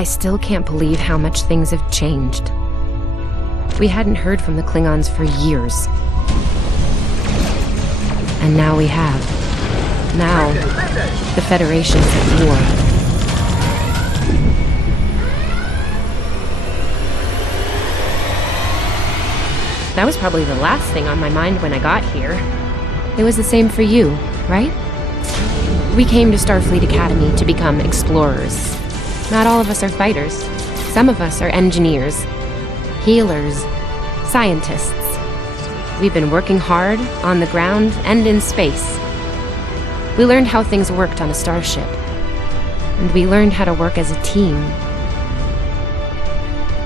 I still can't believe how much things have changed. We hadn't heard from the Klingons for years. And now we have. Now, the Federation's at war. That was probably the last thing on my mind when I got here. It was the same for you, right? We came to Starfleet Academy to become explorers. Not all of us are fighters. Some of us are engineers, healers, scientists. We've been working hard on the ground and in space. We learned how things worked on a starship. And we learned how to work as a team.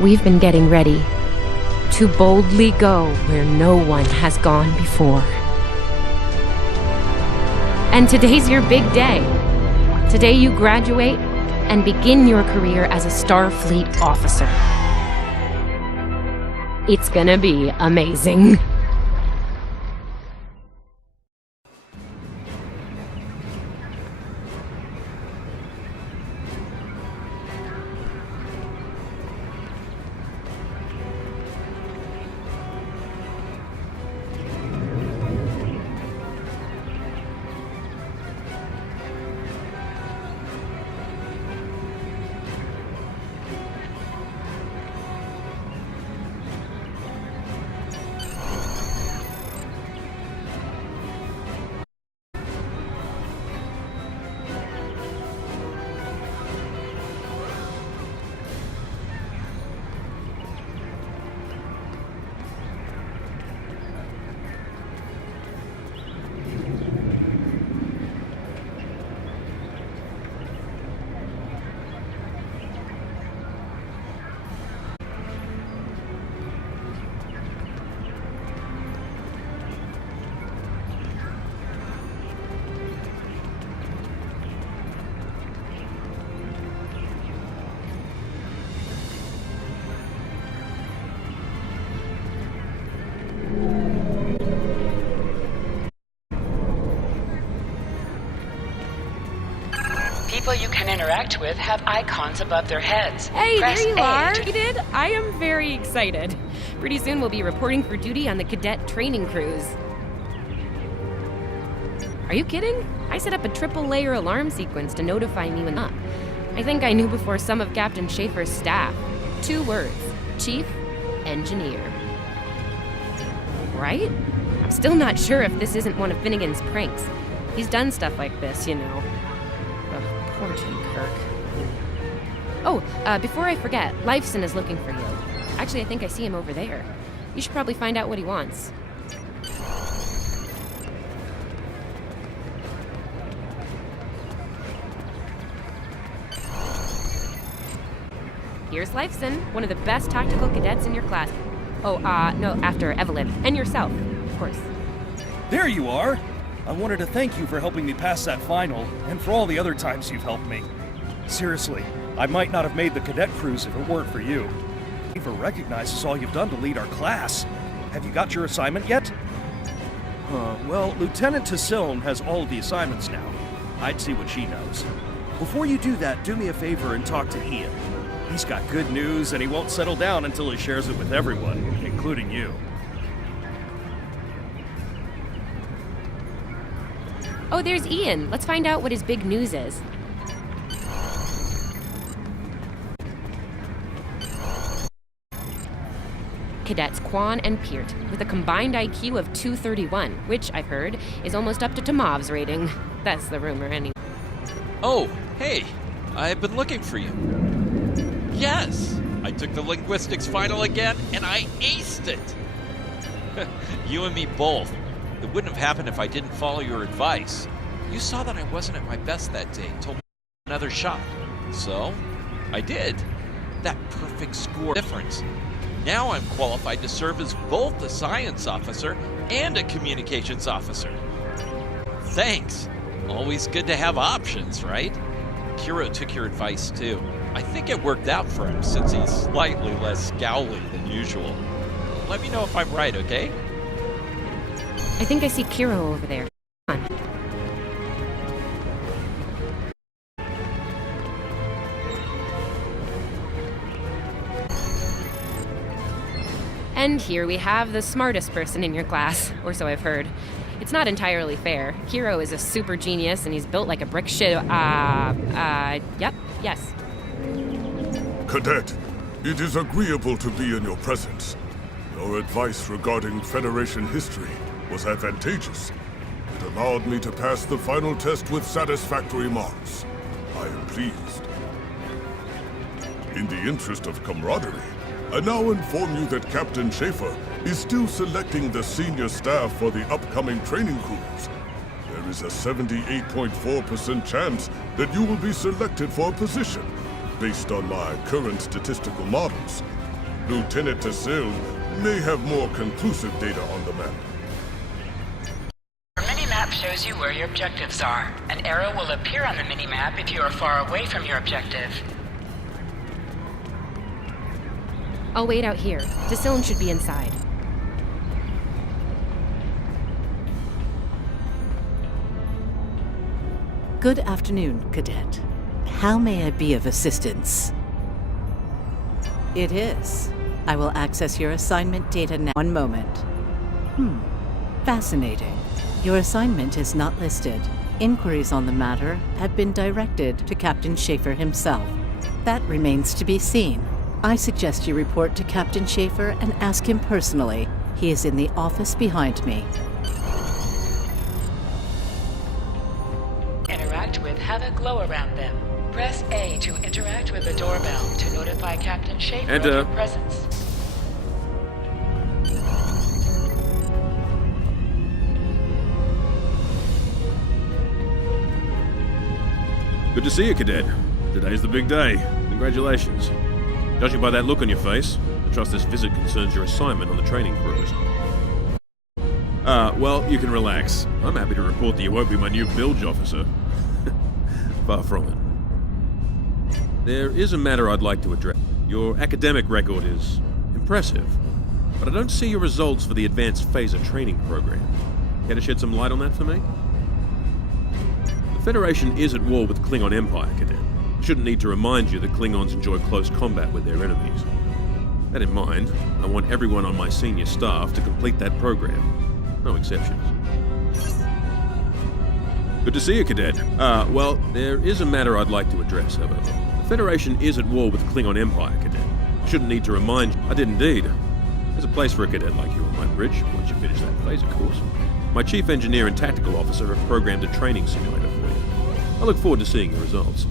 We've been getting ready to boldly go where no one has gone before. And today's your big day. Today you graduate and begin your career as a Starfleet officer. It's gonna be amazing. People you can interact with have icons above their heads. Hey, Press there you A are! to- You did? I am very excited. Pretty soon we'll be reporting for duty on the cadet training cruise. Are you kidding? I set up a triple-layer alarm sequence to notify me when up. I think I knew before some of Captain Schaefer's staff. 2 words. Chief Engineer. Right? I'm still not sure if this isn't one of Finnegan's pranks. He's done stuff like this, you know. Ugh, poor Jim Kirk. Oh, before I forget, Lifeson is looking for you. Actually, I think I see him over there. You should probably find out what he wants. Here's Lifeson, one of the best tactical cadets in your class. Oh, no, after Evelyn. And yourself, of course. There you are! I wanted to thank you for helping me pass that final, and for all the other times you've helped me. Seriously, I might not have made the cadet cruise if it weren't for you. Eva recognizes all you've done to lead our class. Have you got your assignment yet? Well, Lieutenant Tassiln has all of the assignments now. I'd see what she knows. Before you do that, do me a favor and talk to Ian. He's got good news, and he won't settle down until he shares it with everyone, including you. Oh, there's Ian. Let's find out what his big news is. Cadets Quan and Peart, with a combined IQ of 231, which, I've heard, is almost up to Tomov's rating. That's the rumor, anyway. Oh, hey, I've been looking for you. Yes, I took the linguistics final again, and I aced it. You and me both. It wouldn't have happened if I didn't follow your advice. You saw that I wasn't at my best that day and told me another shot. So, I did. That perfect score difference. Now I'm qualified to serve as both a science officer and a communications officer. Thanks. Always good to have options, right? Kiro took your advice too. I think it worked out for him since he's slightly less scowly than usual. Let me know if I'm right, okay? I think I see Kiro over there. Come on. And here we have the smartest person in your class, or so I've heard. It's not entirely fair. Hiro is a super genius and he's built like a brick shit. Yep, yes. Cadet, it is agreeable to be in your presence. Your advice regarding Federation history was advantageous. It allowed me to pass the final test with satisfactory marks. I am pleased. In the interest of camaraderie, I now inform you that Captain Schaefer is still selecting the senior staff for the upcoming training cruise. There is a 78.4% chance that you will be selected for a position, based on my current statistical models. Lieutenant Tassil may have more conclusive data on the matter. Your mini-map shows you where your objectives are. An arrow will appear on the mini-map if you are far away from your objective. I'll wait out here. Tassilin should be inside. Good afternoon, Cadet. How may I be of assistance? It is. I will access your assignment data now. One moment. Fascinating. Your assignment is not listed. Inquiries on the matter have been directed to Captain Schaefer himself. That remains to be seen. I suggest you report to Captain Schaefer and ask him personally. He is in the office behind me. Interact with have a glow around them. Press A to interact with the doorbell to notify Captain Schaefer of your presence. Good to see you, Cadet. Today's the big day. Congratulations. Judging by that look on your face, I trust this visit concerns your assignment on the training cruise. Well, you can relax. I'm happy to report that you won't be my new bilge officer. Far from it. There is a matter I'd like to address. Your academic record is impressive, but I don't see your results for the Advanced Phaser Training Program. Care to shed some light on that for me? The Federation is at war with the Klingon Empire, Cadet. I shouldn't need to remind you that Klingons enjoy close combat with their enemies. That in mind, I want everyone on my senior staff to complete that program. No exceptions. Good to see you, Cadet. Well, there is a matter I'd like to address, however. The Federation is at war with the Klingon Empire, Cadet. I shouldn't need to remind you. I did indeed. There's a place for a cadet like you on my bridge, once you finish that phase, of course. My chief engineer and tactical officer have programmed a training simulator for you. I look forward to seeing your results.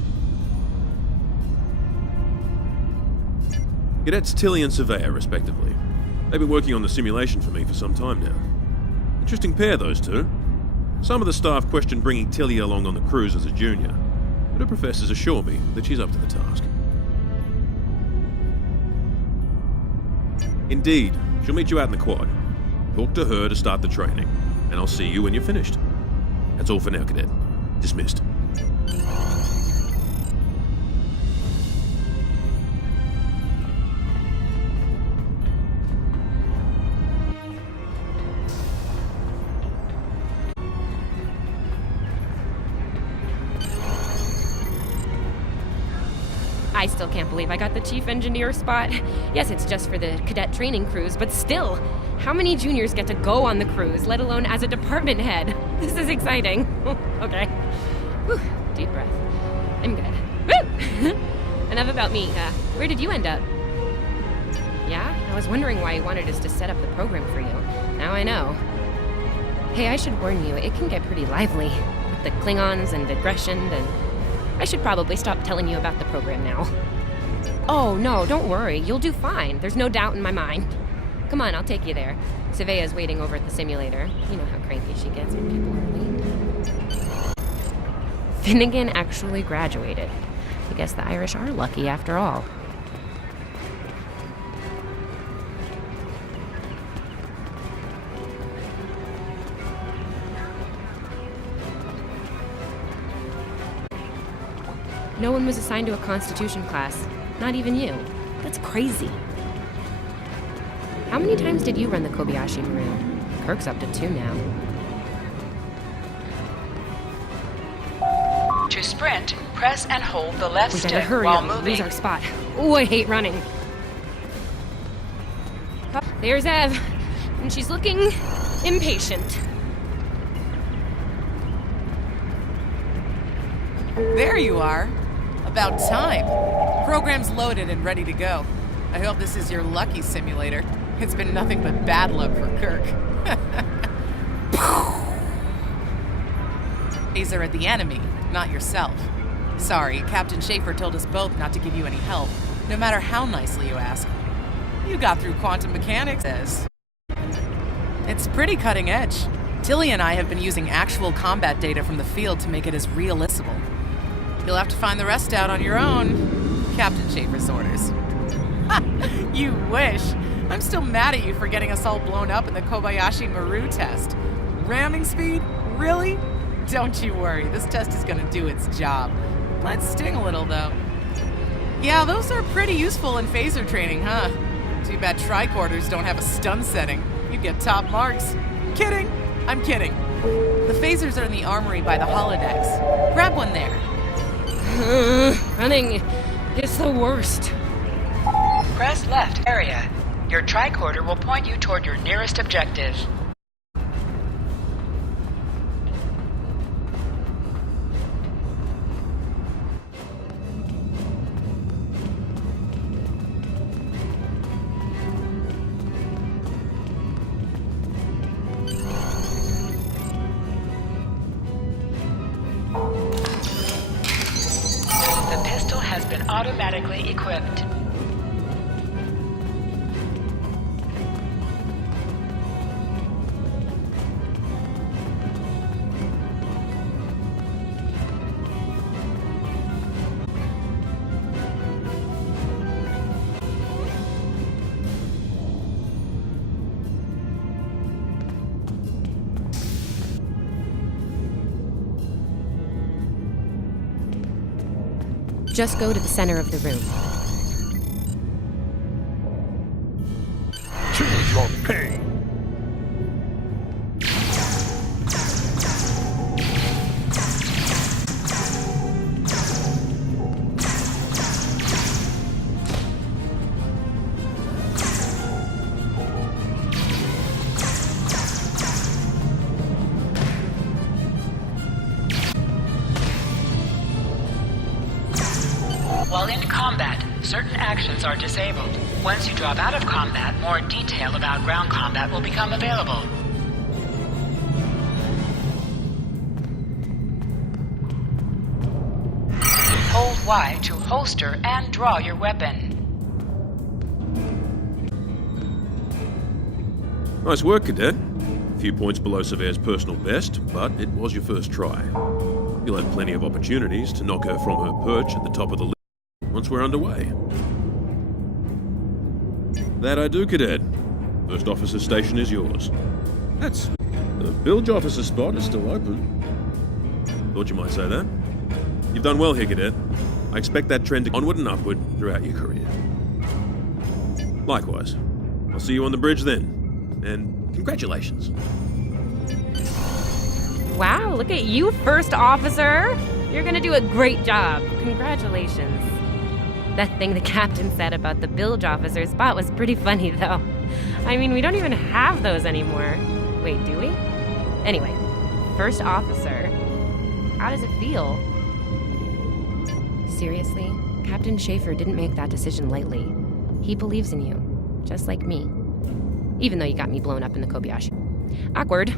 Cadets Tilly and Surveyor, respectively. They've been working on the simulation for me for some time now. Interesting pair, those two. Some of the staff question bringing Tilly along on the cruise as a junior, but her professors assure me that she's up to the task. Indeed, she'll meet you out in the quad. Talk to her to start the training, and I'll see you when you're finished. That's all for now, Cadet. Dismissed. I still can't believe I got the chief engineer spot. Yes, it's just for the cadet training cruise, but still, how many juniors get to go on the cruise, let alone as a department head? This is exciting. Okay. Whew, deep breath. I'm good. Woo! Enough about me. Where did you end up? Yeah? I was wondering why you wanted us to set up the program for you. Now I know. Hey, I should warn you, it can get pretty lively. With the Klingons and aggression and... I should probably stop telling you about the program now. Oh, no, don't worry. You'll do fine. There's no doubt in my mind. Come on, I'll take you there. Surveya's waiting over at the simulator. You know how cranky she gets when people are late. Finnegan actually graduated. I guess the Irish are lucky after all. No one was assigned to a Constitution class. Not even you. That's crazy. How many times did you run the Kobayashi Maru? Kirk's up to 2 now. To sprint, press and hold the left We better stick hurry while or we'll moving. lose our spot. Oh, I hate running. There's Ev, and she's looking impatient. There you are. About time. Program's loaded and ready to go. I hope this is your lucky simulator. It's been nothing but bad luck for Kirk. These are the enemy, not yourself. Sorry, Captain Schaefer told us both not to give you any help, no matter how nicely you ask. You got through quantum mechanics, says. It's pretty cutting edge. Tilly and I have been using actual combat data from the field to make it as realisable. You'll have to find the rest out on your own. Captain Schaefer's orders. You wish. I'm still mad at you for getting us all blown up in the Kobayashi Maru test. Ramming speed? Really? Don't you worry, this test is gonna do its job. Might sting a little, though. Yeah, those are pretty useful in phaser training, huh? Too bad tricorders don't have a stun setting. You'd get top marks. Kidding. I'm kidding. The phasers are in the armory by the holodecks. Grab one there. Running is the worst. Press left area. Your tricorder will point you toward your nearest objective. The pistol has been automatically equipped. Just go to the center of the room. Choose your pain. While in combat, certain actions are disabled. Once you drop out of combat, more detail about ground combat will become available. Hold Y to holster and draw your weapon. Nice work, Cadet. A few points below Surveyor's personal best, but it was your first try. You'll have plenty of opportunities to knock her from her perch at the top of the list once we're underway. That I do, Cadet. First officer station is yours. The bilge officer spot is still open. Thought you might say that. You've done well here, Cadet. I expect that trend to onward and upward throughout your career. Likewise. I'll see you on the bridge then. And congratulations. Wow, look at you, First Officer! You're gonna do a great job. Congratulations. That thing the captain said about the bilge officer spot was pretty funny, though. I mean, we don't even have those anymore. Wait, do we? Anyway, First Officer. How does it feel? Seriously, Captain Schaefer didn't make that decision lightly. He believes in you, just like me. Even though you got me blown up in the Kobayashi. Awkward.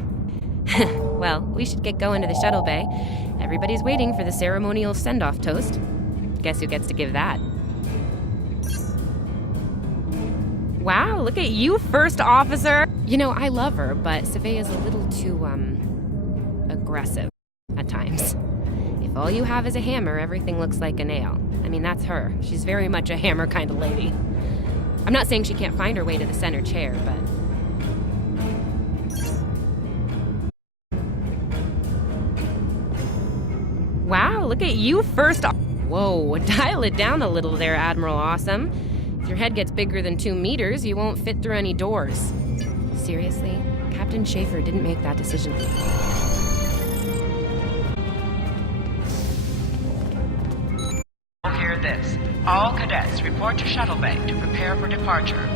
Well, we should get going to the shuttle bay. Everybody's waiting for the ceremonial send-off toast. Guess who gets to give that? Wow, look at you, First Officer! You know, I love her, but Savea's a little too, aggressive at times. If all you have is a hammer, everything looks like a nail. I mean, that's her. She's very much a hammer kind of lady. I'm not saying she can't find her way to the center chair, but... Wow, look at you, First... Whoa, dial it down a little there, Admiral Awesome. If your head gets bigger than 2 meters, you won't fit through any doors. Seriously, Captain Schaefer didn't make that decision. Hear this. All cadets report to shuttle bay to prepare for departure.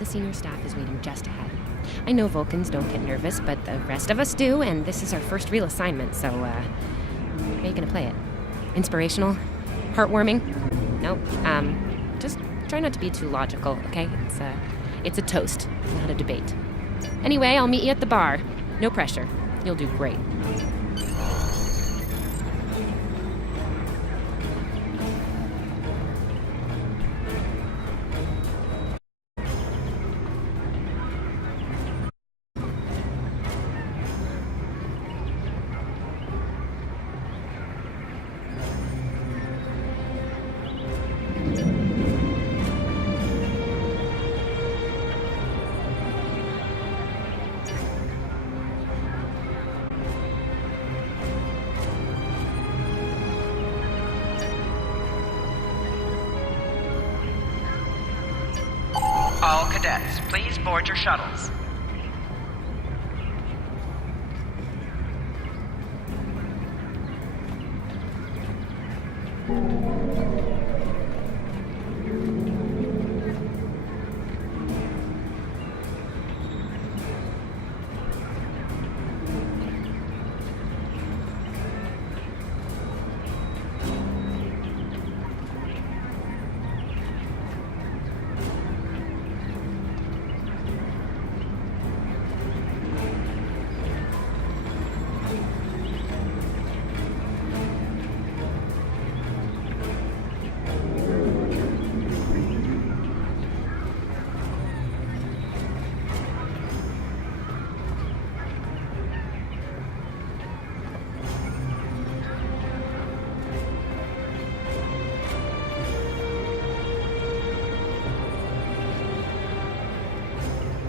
the senior staff is waiting just ahead. I know Vulcans don't get nervous, but the rest of us do, and this is our first real assignment, so, how are you gonna play it? Inspirational? Heartwarming? Nope. Just try not to be too logical, okay? It's a toast, not a debate. Anyway, I'll meet you at the bar. No pressure. You'll do great. All cadets, please board your shuttles.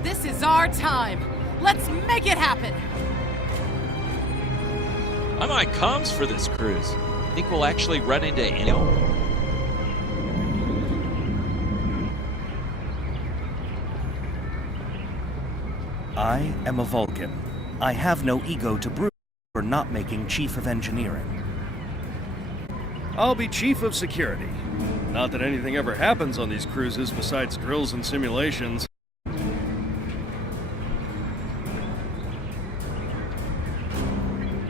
This is our time. Let's make it happen. I'm on comms for this cruise. Think we'll actually run into any... I am a Vulcan. I have no ego to brood for not making Chief of Engineering. I'll be Chief of Security. Not that anything ever happens on these cruises besides drills and simulations.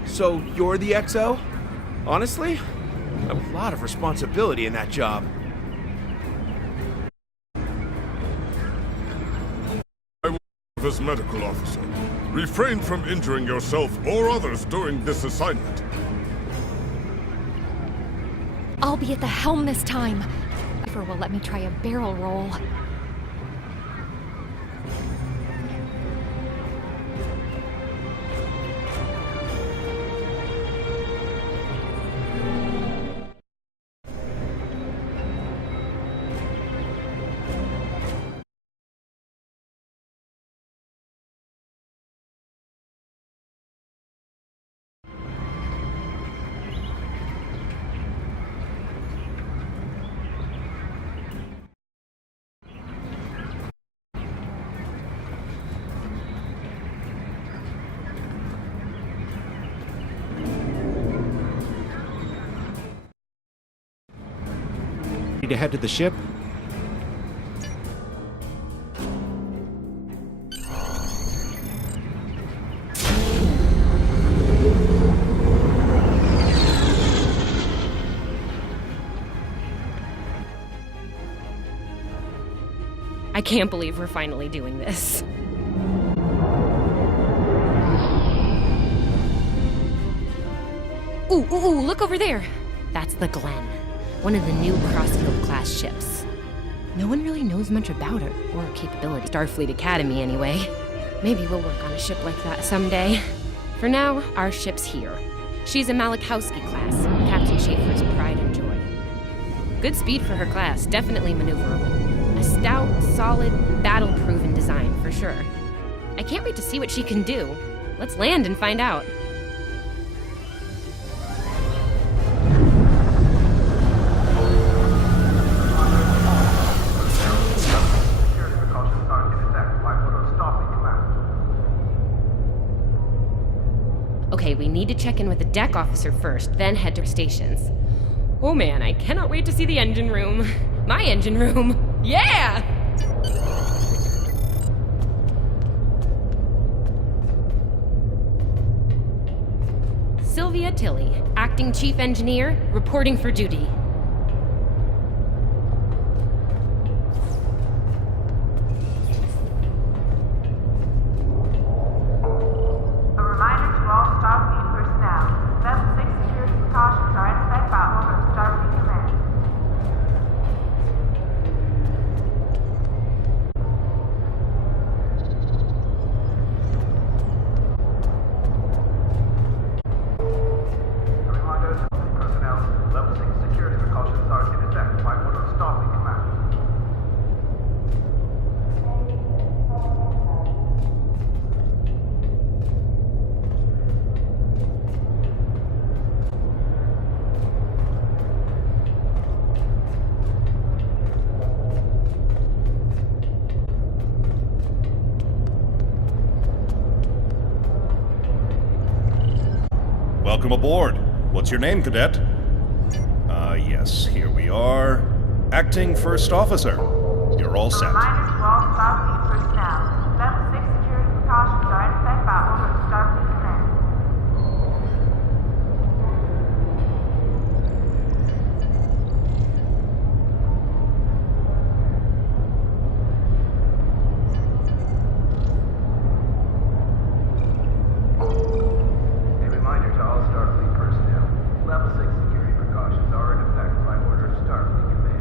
So you're the XO? Honestly, a lot of responsibility in that job. I will serve as medical officer. Refrain from injuring yourself or others during this assignment. I'll be at the helm this time. Never will let me try a barrel roll. To head to the ship? I can't believe we're finally doing this. Ooh, look over there! That's the Glen. One of the new Crossfield class ships. No one really knows much about her, or her capability. Starfleet Academy, anyway. Maybe we'll work on a ship like that someday. For now, our ship's here. She's a Malachowski class, Captain Schaefer's pride and joy. Good speed for her class, definitely maneuverable. A stout, solid, battle-proven design, for sure. I can't wait to see what she can do. Let's land and find out. Okay, we need to check in with the deck officer first, then head to stations. Oh man, I cannot wait to see the engine room. My engine room. Yeah! Sylvia Tilley, Acting Chief Engineer, reporting for duty. A reminder to all Starfleet personnel. Level 6 security precautions are in effect by order of Starfleet Command. A reminder to all personnel. Level 6 security precautions are in effect by order of Starfleet Command. Welcome aboard. What's your name, Cadet? Yes, here we are. Acting First Officer. You're all A set. reminder to all Starfleet personnel. Level 6 security precautions are in effect by order of Starfleet Command. A reminder to all Starfleet personnel. Level 6 security precautions are in effect by order of Starfleet Command.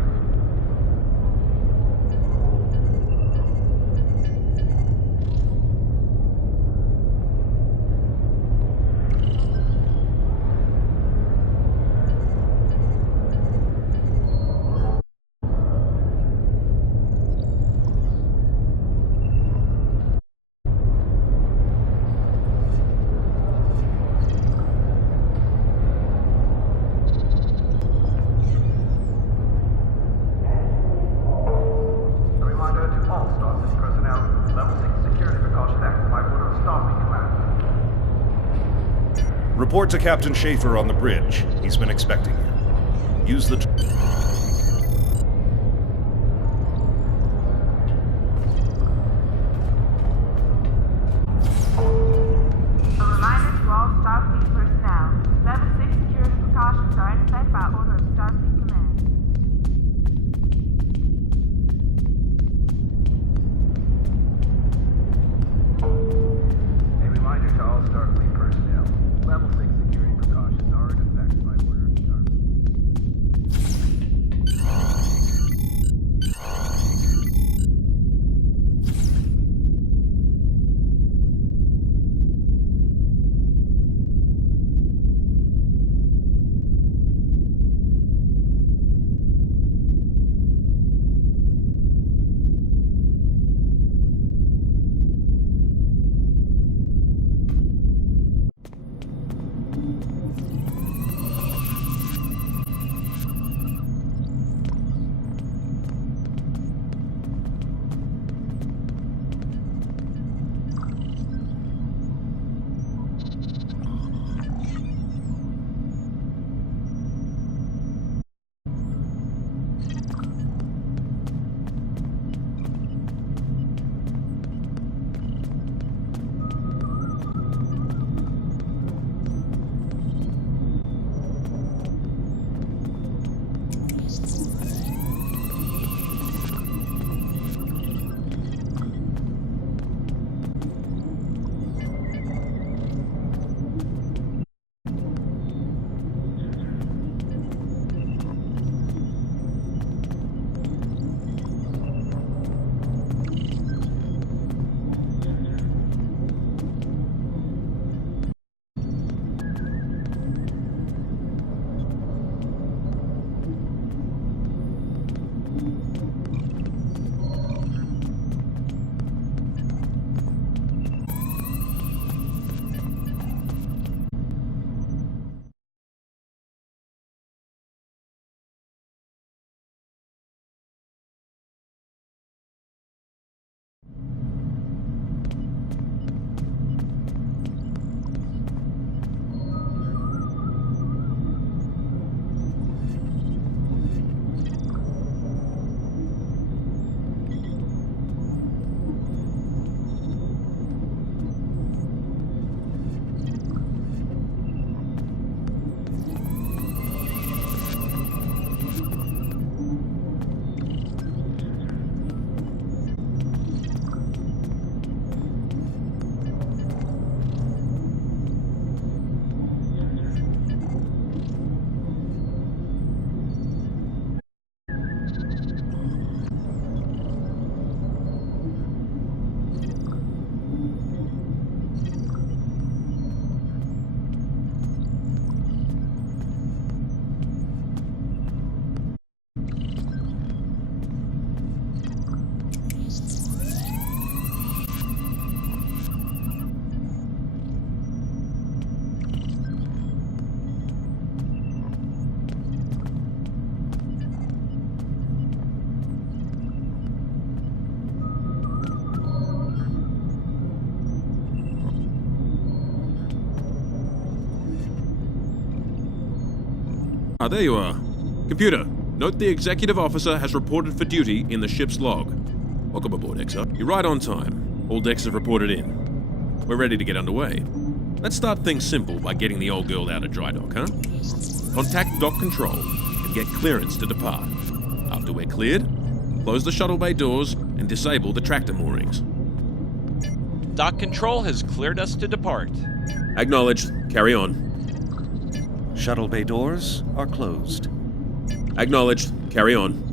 A reminder to all Starfleet personnel. Level 6 security precautions act by order of Starfleet Command. Report to Captain Schaefer on the bridge. He's been expecting you. Use the... A reminder to all Starfleet personnel. Level 6 security precautions are in effect by order of Starfleet Command. A reminder to all Starfleet personnel. Level 6 security precautions are in effect by order of Starfleet. Ah, there you are. Computer, note the executive officer has reported for duty in the ship's log. Welcome aboard, XO. You're right on time. All decks have reported in. We're ready to get underway. Let's start things simple by getting the old girl out of dry dock, huh? Contact dock control and get clearance to depart. After we're cleared, close the shuttle bay doors and disable the tractor moorings. Dock control has cleared us to depart. Acknowledged. Carry on. Shuttle bay doors are closed. Acknowledged. Carry on.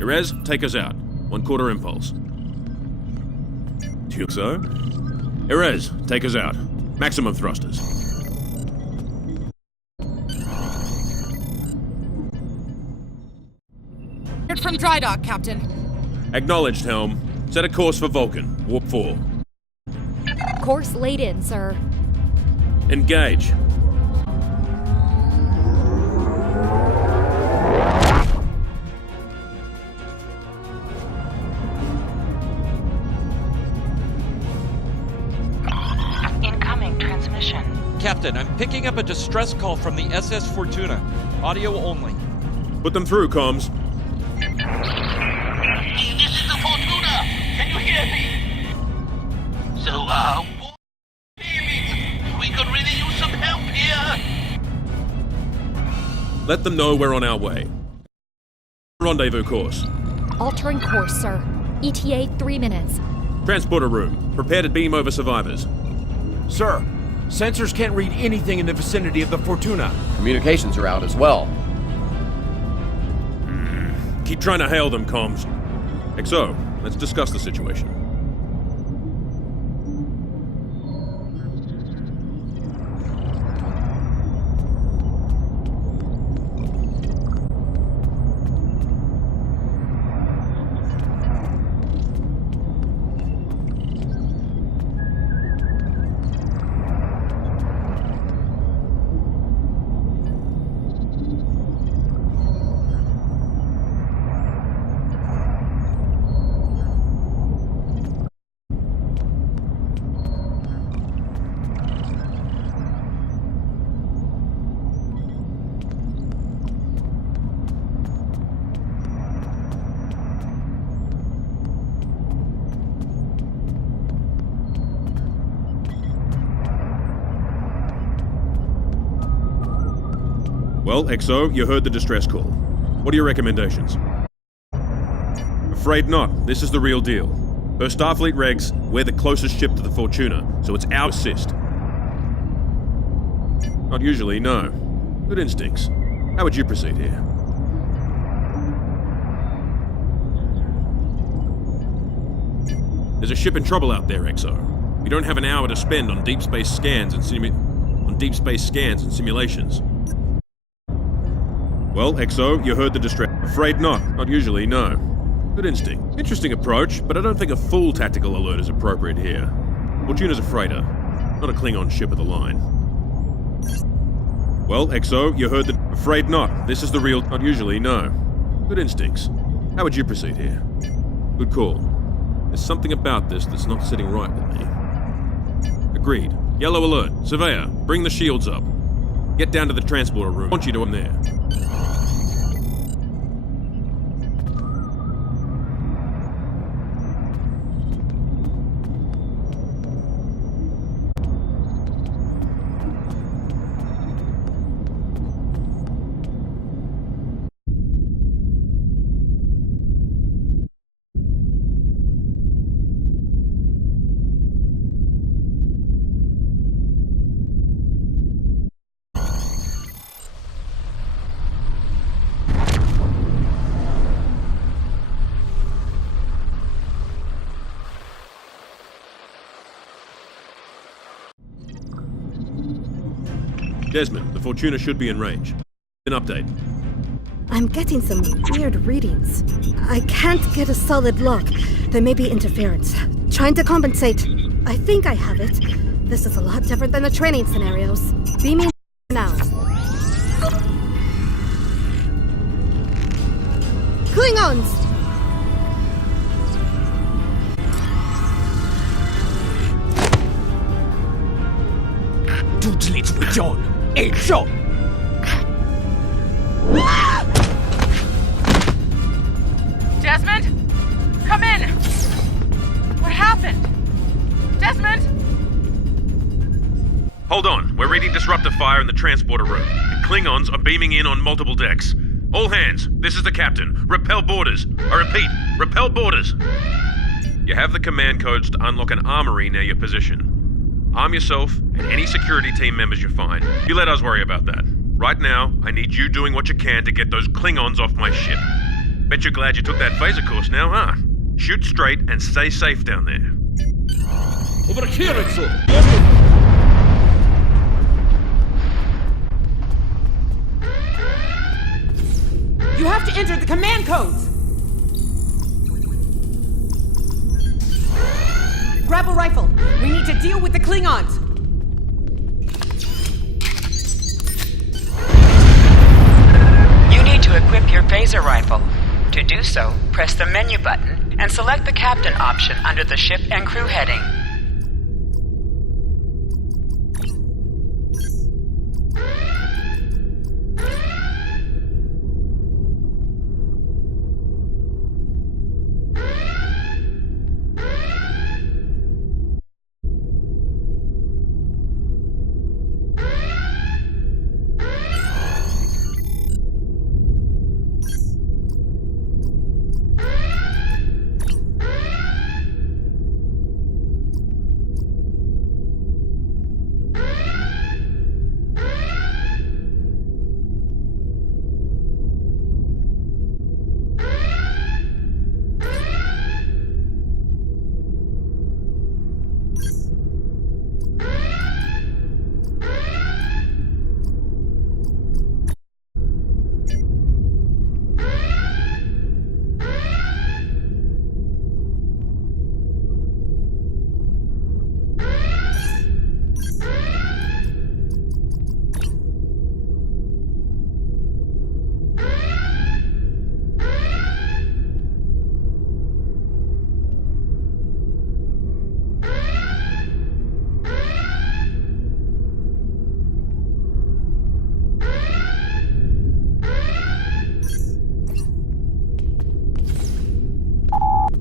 Erez, take us out. 1/4 impulse. So? Erez, take us out. Maximum thrusters. Cleared from dry dock, Captain. Acknowledged, Helm. Set a course for Vulcan. Warp 4. Course laid in, sir. Engage. Captain, I'm picking up a distress call from the SS Fortuna. Audio only. Put them through, comms. This is the Fortuna! Can you hear me? So, we could really use some help here! Let them know we're on our way. Rendezvous course. Altering course, sir. ETA 3 minutes. Transporter room. Prepare to beam over survivors. Sir, sensors can't read anything in the vicinity of the Fortuna. Communications are out as well. Keep trying to hail them, comms. XO, let's discuss the situation. Well, XO, you heard the distress call. What are your recommendations? Afraid not. This is the real deal. Per Starfleet regs, we're the closest ship to the Fortuna, so it's our assist. Not usually, no. Good instincts. How would you proceed here? There's a ship in trouble out there, XO. We don't have an hour to spend on deep space scans and simulations. Well, XO, you heard the distress. Afraid not. Not usually, no. Good instinct. Interesting approach, but I don't think a full tactical alert is appropriate here. Fortuna's a freighter, not a Klingon ship of the line. Well, XO, you heard the... Afraid not. This is the real... Not usually, no. Good instincts. How would you proceed here? Good call. There's something about this that's not sitting right with me. Agreed. Yellow alert. Surveyor, bring the shields up. Get down to the transporter room. I want you to... there. Desmond, the Fortuna should be in range. An update. I'm getting some weird readings. I can't get a solid lock. There may be interference. trying to compensate. I think I have it. This is a lot different than the training scenarios. Beam me now. Klingons! Desmond? Come in! What happened? Desmond? Hold on. We're reading disruptor fire in the transporter room. And Klingons are beaming in on multiple decks. All hands, this is the captain. Repel boarders. I repeat, repel boarders. You have the command codes to unlock an armory near your position. Arm yourself and any security team members you find. You let us worry about that. Right now, I need you doing what you can to get those Klingons off my ship. Bet you're glad you took that phaser course now, huh? Shoot straight and stay safe down there. Over here, Exo! You have to enter the command codes! Grab a rifle. We need to deal with the Klingons. You need to equip your phaser rifle. To do so, press the menu button and select the captain option under the ship and crew heading.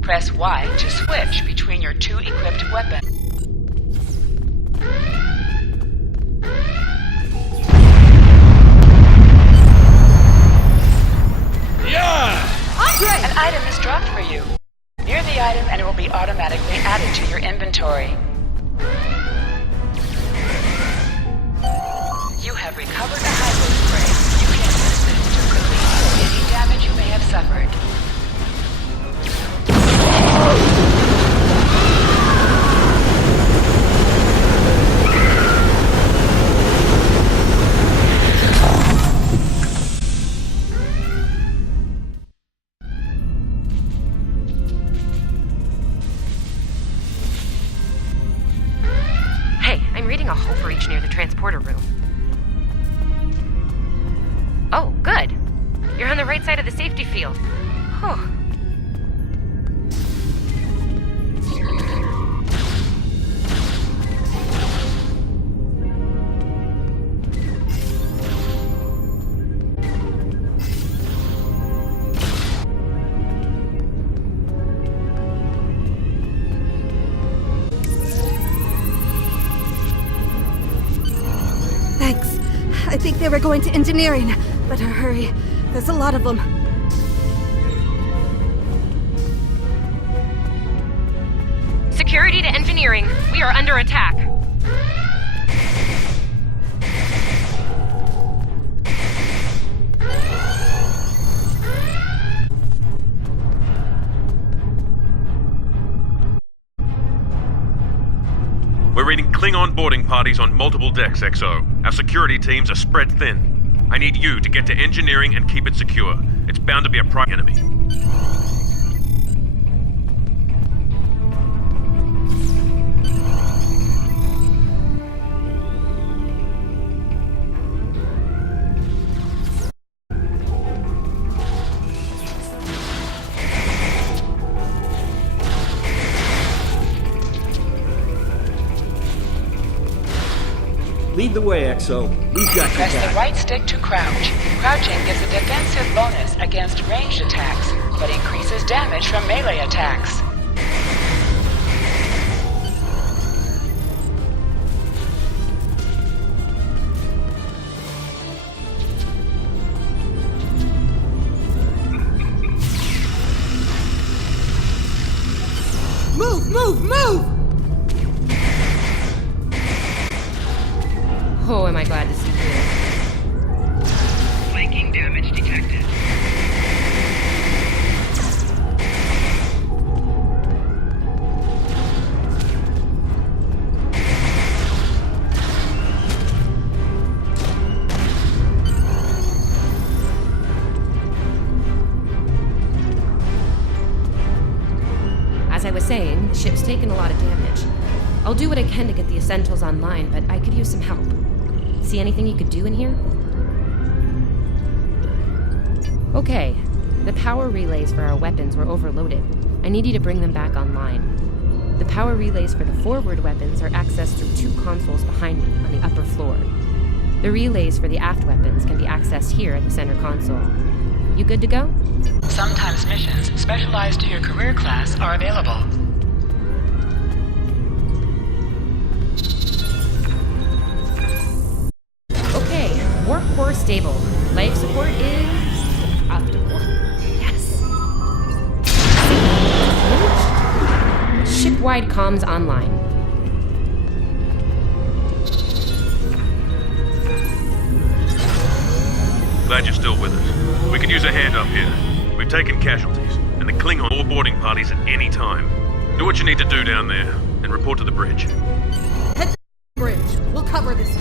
Press Y to switch between your two equipped weapons. An item is dropped for you. Near the item and it will be automatically added to your inventory. You have recovered a hypo spray. You can use this to quickly heal any damage you may have suffered. Hey, I'm reading a hull breach near the transporter room. Oh, good. You're on the right side of the safety field. Whew. Thanks. I think they were going to engineering. Better hurry. There's a lot of them. Security to engineering. We are under attack. We're reading Klingon boarding parties on multiple decks, XO. Our security teams are spread thin. I need you to get to engineering and keep it secure. It's bound to be a prime enemy. Lead the way, XO. We've got your Press the back. right stick to crouch. Crouching gives a defensive bonus against ranged attacks, but increases damage from melee attacks. Move, move, move! Oh, am I glad to see you. Flanking damage detected. As I was saying, the ship's taken a lot of damage. I'll do what I can to get the essentials online, but I could use some help. See anything you could do in here? Okay. The power relays for our weapons were overloaded. I need you to bring them back online. The power relays for the forward weapons are accessed through 2 consoles behind me on the upper floor. The relays for the aft weapons can be accessed here at the center console. You good to go? Sometimes missions specialized to your career class are available. Okay, warp core stable. Life support is optimal. Yes. Ship-wide comms online. Glad you're still with us. We could use a hand up here. We've taken casualties, and the Klingon or boarding parties at any time. Do what you need to do down there, and report to the bridge. Head to the bridge. We'll cover this.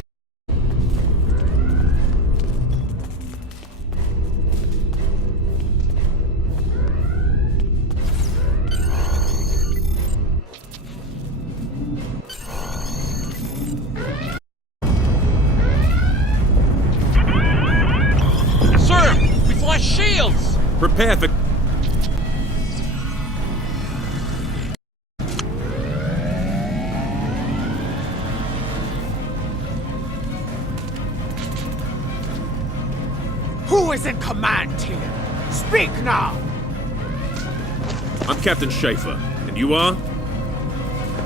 Sir, we've lost shields! Prepare for... Who is in command here? Speak now! I'm Captain Schaefer, and you are?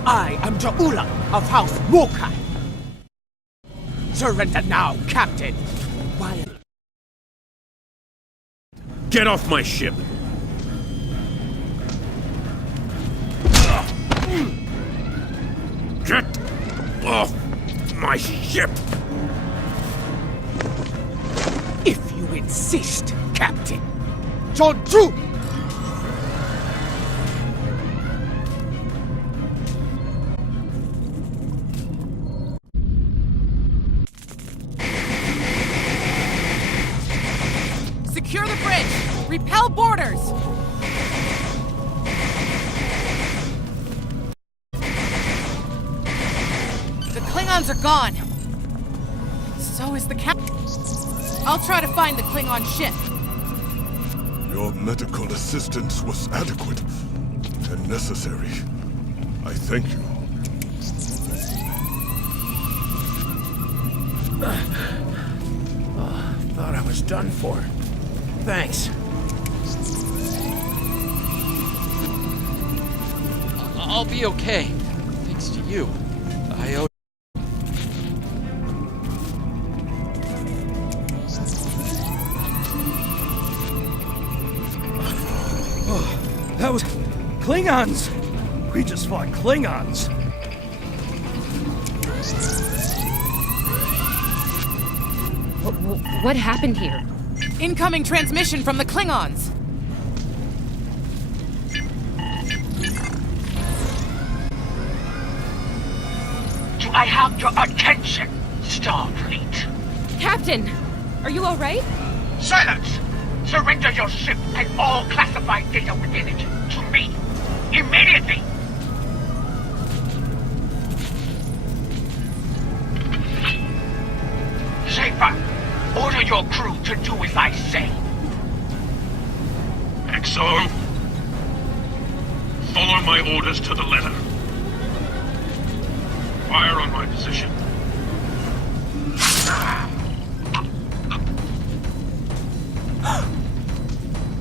I am Ja'ula of House Mokai. Surrender now, Captain. While... Get off my ship! Get off my ship! If you insist, Captain. Jonju! Secure the bridge! Repel boarders! The Klingons are gone. So is the captain. I'll try to find the Klingon ship. Your medical assistance was adequate and necessary. I thank you. Thought I was done for. Thanks. I'll be okay. Thanks to you. I owe... That was Klingons! We just fought Klingons! What happened here? Incoming transmission from the Klingons! Do I have your attention, Starfleet? Captain! Are you alright? Silence! Surrender your ship and all classified data within it to me. Immediately! Schaefer, order your crew to do as I say. XO, follow my orders to the letter. Fire on my position.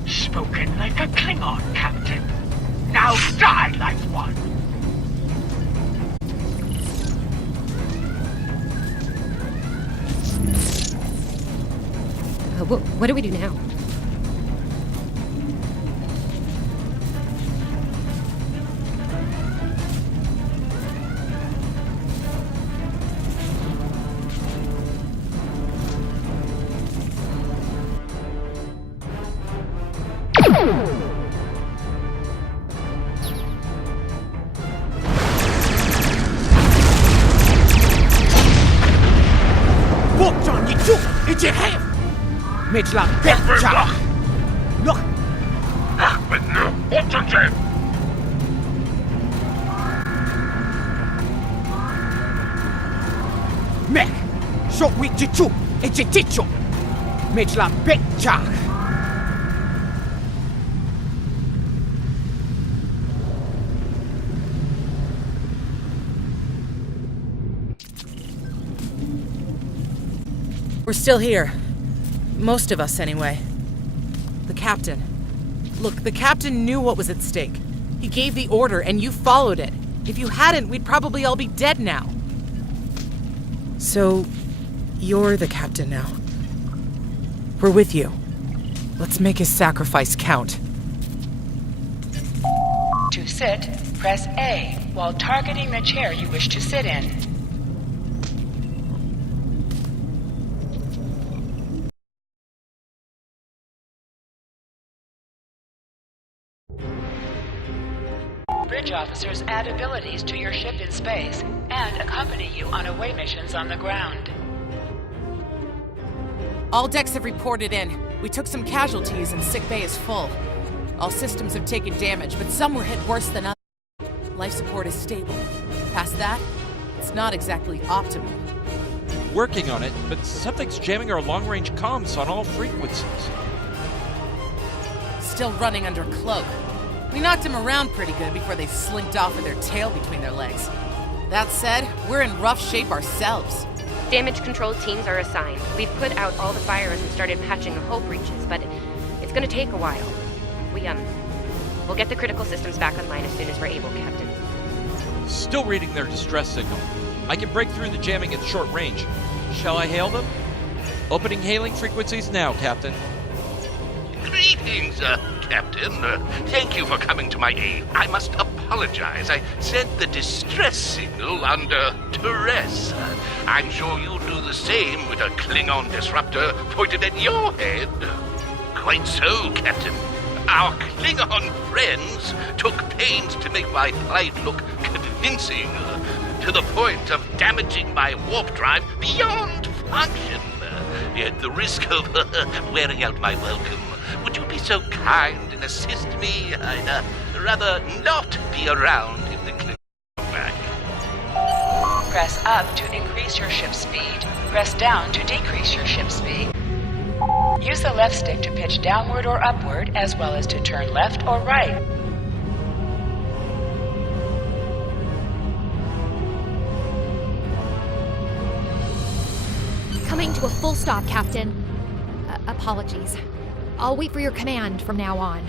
Spoken like a Klingon, Captain. Now die like one. What do we do now? Mit la Betja! Noch! Ach, mit ne Unterschied! Mech! So with Jichu! It's a Tichu! Mit la Betja! We're still here. Most of us, anyway. The captain. Look, the captain knew what was at stake. He gave the order, and you followed it. If you hadn't, we'd probably all be dead now. So, you're the captain now. We're with you. Let's make his sacrifice count. To sit, press A while targeting the chair you wish to sit in. Bridge officers add abilities to your ship in space and accompany you on away missions on the ground. All decks have reported in. We took some casualties and sick bay is full. All systems have taken damage, but some were hit worse than others. Life support is stable. Past that, it's not exactly optimal. Working on it, but something's jamming our long-range comms on all frequencies. Still running under cloak. We knocked him around pretty good before they slinked off with their tail between their legs. That said, we're in rough shape ourselves. Damage control teams are assigned. We've put out all the fires and started patching the hull breaches, but it's gonna take a while. We'll get the critical systems back online as soon as we're able, Captain. Still reading their distress signal. I can break through the jamming at short range. Shall I hail them? Opening hailing frequencies now, Captain. Greetings, Captain. Thank you for coming to my aid. I must apologize. I sent the distress signal under duress. I'm sure you'll do the same with a Klingon disruptor pointed at your head. Quite so, Captain. Our Klingon friends took pains to make my plight look convincing, to the point of damaging my warp drive beyond function. At the risk of wearing out my welcome, would you be so kind and assist me? I'd rather not be around if the Klingon come back. Press up to increase your ship speed. Press down to decrease your ship speed. Use the left stick to pitch downward or upward, as well as to turn left or right. Coming to a full stop, Captain. Apologies. I'll wait for your command from now on.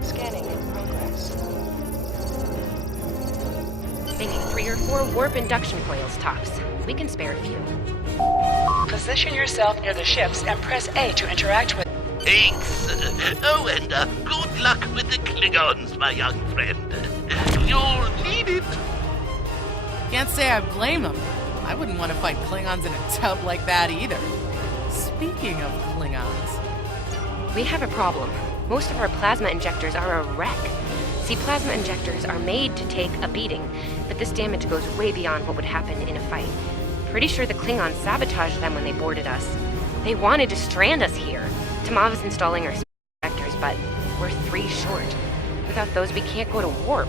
Scanning in progress. They need 3 or 4 warp induction coils tops. We can spare a few. Position yourself near the ships and press A to interact with. Thanks. Oh, and good luck with the Klingons, my young friend. You'll need it. Can't say I blame him. I wouldn't want to fight Klingons in a tub like that either. Speaking of Klingons... We have a problem. Most of our plasma injectors are a wreck. See, plasma injectors are made to take a beating, but this damage goes way beyond what would happen in a fight. Pretty sure the Klingons sabotaged them when they boarded us. They wanted to strand us here. Tamav is installing our injectors, but we're 3 short. Without those, we can't go to warp.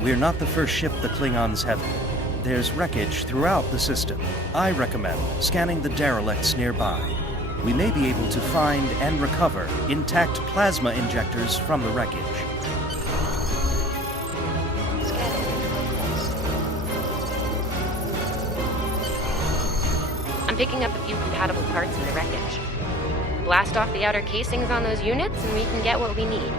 We're not the first ship the Klingons have. There's wreckage throughout the system. I recommend scanning the derelicts nearby. We may be able to find and recover intact plasma injectors from the wreckage. I'm picking up a few compatible parts in the wreckage. Blast off the outer casings on those units, and we can get what we need.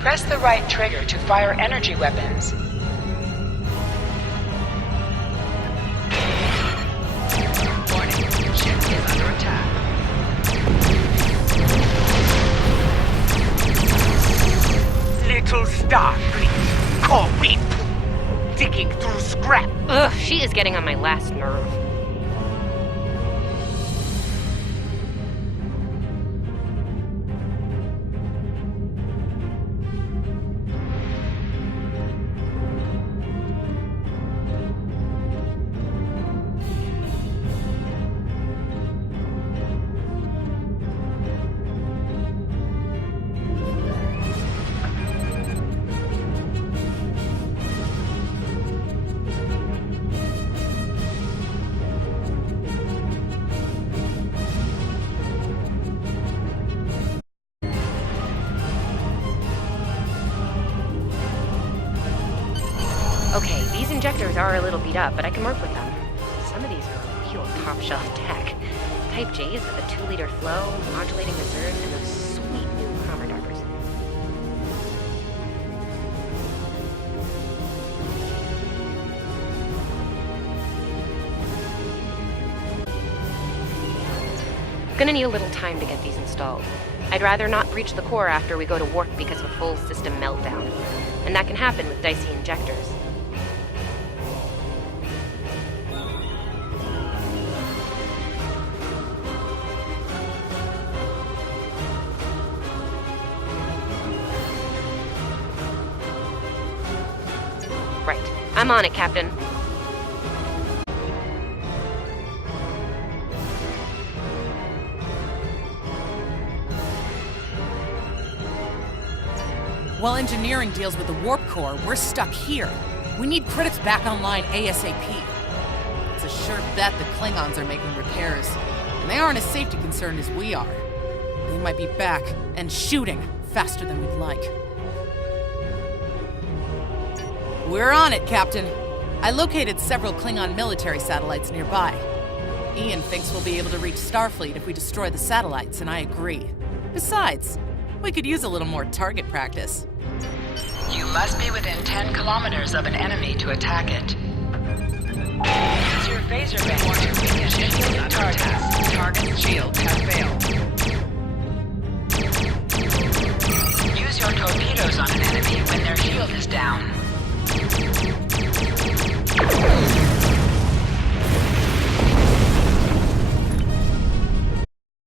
Press the right trigger to fire energy weapons. Warning, ship is under attack. Little Starfleet, call me digging through scrap. Ugh, she is getting on my last nerve. Okay, these injectors are a little beat up, but I can work with them. Some of these are real top-shelf tech. Type J's with a 2-liter flow, modulating reserves, and those sweet new armor darkers. Gonna need a little time to get these installed. I'd rather not breach the core after we go to warp because of a full system meltdown. And that can happen with dicey injectors. Right. I'm on it, Captain. While engineering deals with the warp core, we're stuck here. We need credits back online ASAP. It's a sure bet the Klingons are making repairs, and they aren't as safety concerned as we are. They might be back and shooting faster than we'd like. We're on it, Captain. I located several Klingon military satellites nearby. Ian thinks we'll be able to reach Starfleet if we destroy the satellites, and I agree. Besides, we could use a little more target practice. You must be within 10 kilometers of an enemy to attack it. Use your phaser band to weaken shielded targets. Target shields have failed. Use your torpedoes on an enemy when their shield is down.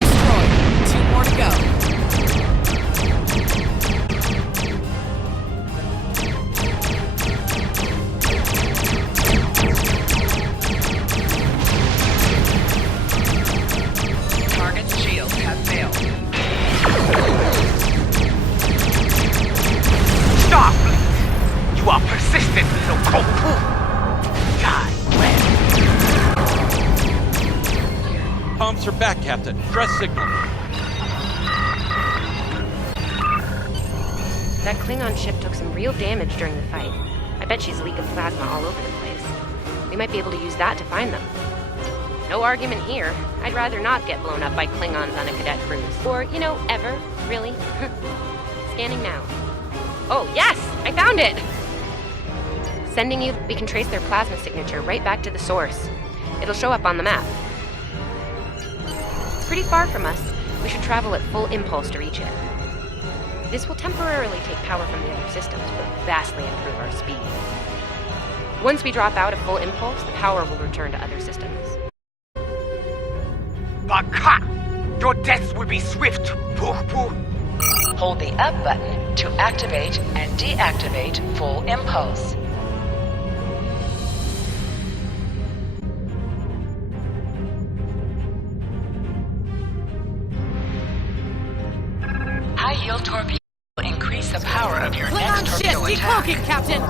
Destroyed. 2 more to go. Target's shields have failed. Starfleet, you are persistent, little cold. Die well. Comms are back, Captain. Press signal. That Klingon ship took some real damage during the fight. I bet she's leaking plasma all over the place. We might be able to use that to find them. No argument here. I'd rather not get blown up by Klingons on a cadet cruise. Or, ever, really. Scanning now. Oh, yes! I found it! Sending you, we can trace their plasma signature right back to the source. It'll show up on the map. It's pretty far from us. We should travel at full impulse to reach it. This will temporarily take power from the other systems, but vastly improve our speed. Once we drop out of full impulse, the power will return to other systems. Baka! Your death will be swift, Pooh-Pooh. Hold the up button to activate and deactivate full impulse. High-yield torpedo will increase the power of your next Klingon ship, torpedo attack. decloaking, Captain!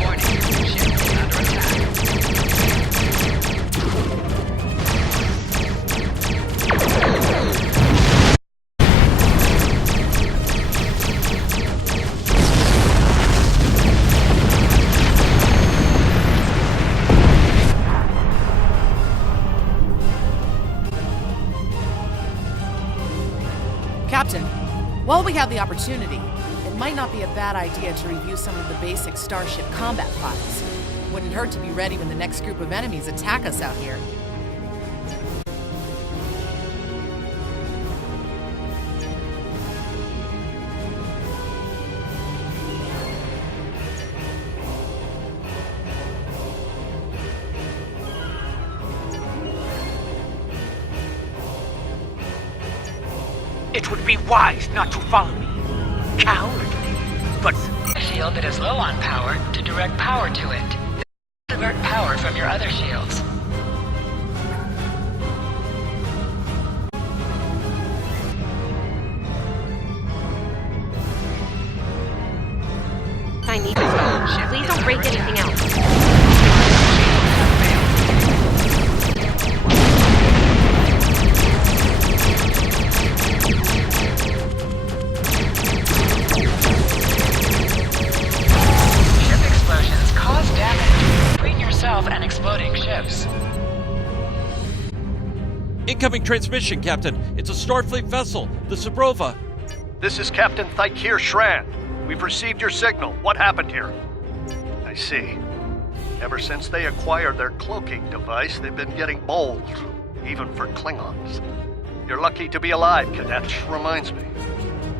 Warning, ship is under attack. While we have the opportunity, it might not be a bad idea to review some of the basic Starship combat files. Wouldn't hurt to be ready when the next group of enemies attack us out here. It would be wise not to follow me. Cowardly, but... A shield that is low on power to direct power to it. Divert power from your other shields. I need this. Please don't break anything else. And exploding ships. Incoming transmission, Captain. It's a Starfleet vessel, the Sabrova. This is Captain Thykir Shran. We've received your signal. What happened here? I see. Ever since they acquired their cloaking device, they've been getting bold, even for Klingons. You're lucky to be alive, Cadet. Reminds me.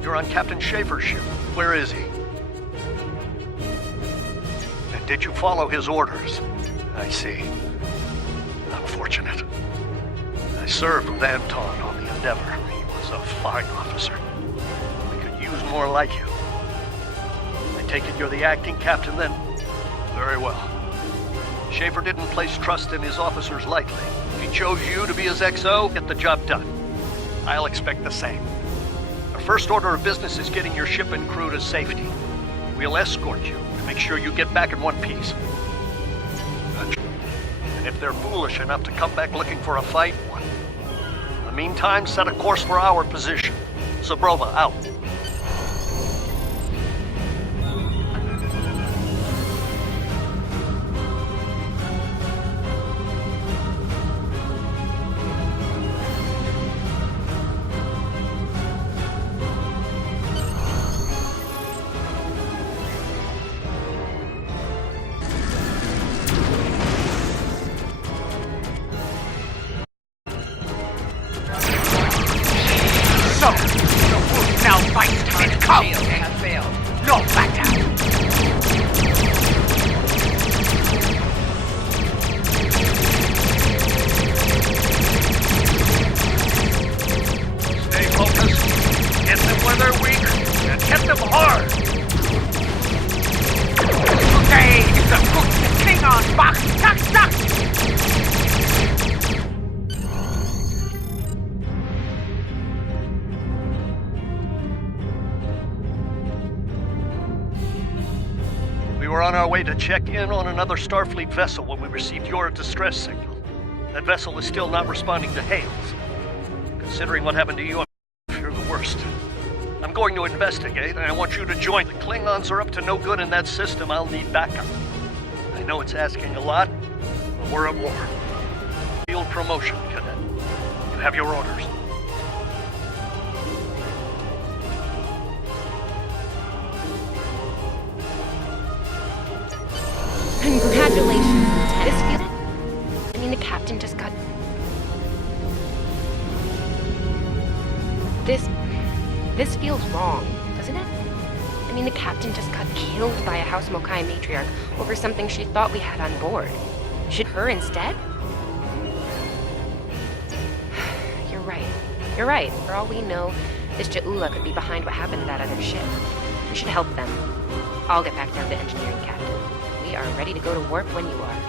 You're on Captain Schaefer's ship. Where is he? And did you follow his orders? I see. Unfortunate. I served with Anton on the Endeavor. He was a fine officer. We could use more like him. I take it you're the acting captain then? Very well. Schaefer didn't place trust in his officers lightly. If he chose you to be his XO, get the job done. I'll expect the same. Our first order of business is getting your ship and crew to safety. We'll escort you to make sure you get back in one piece. And if they're foolish enough to come back looking for a fight, one. In the meantime, set a course for our position. Sabrova, out. To check in on another Starfleet vessel when we received your distress signal. That vessel is still not responding to hails. Considering what happened to you, you're the worst. I'm going to investigate, and I want you to join. The Klingons are up to no good in that system. I'll need backup. I know it's asking a lot, but we're at war. Field promotion, Cadet. You have your orders. Congratulations, Lieutenant. I mean, the captain just got... This feels wrong, doesn't it? I mean, the captain just got killed by a House Mokai matriarch over something she thought we had on board. Should her instead? You're right. You're right. For all we know, this Ja'ula could be behind what happened to that other ship. We should help them. I'll get back down to engineering, Captain. We are ready to go to warp when you are.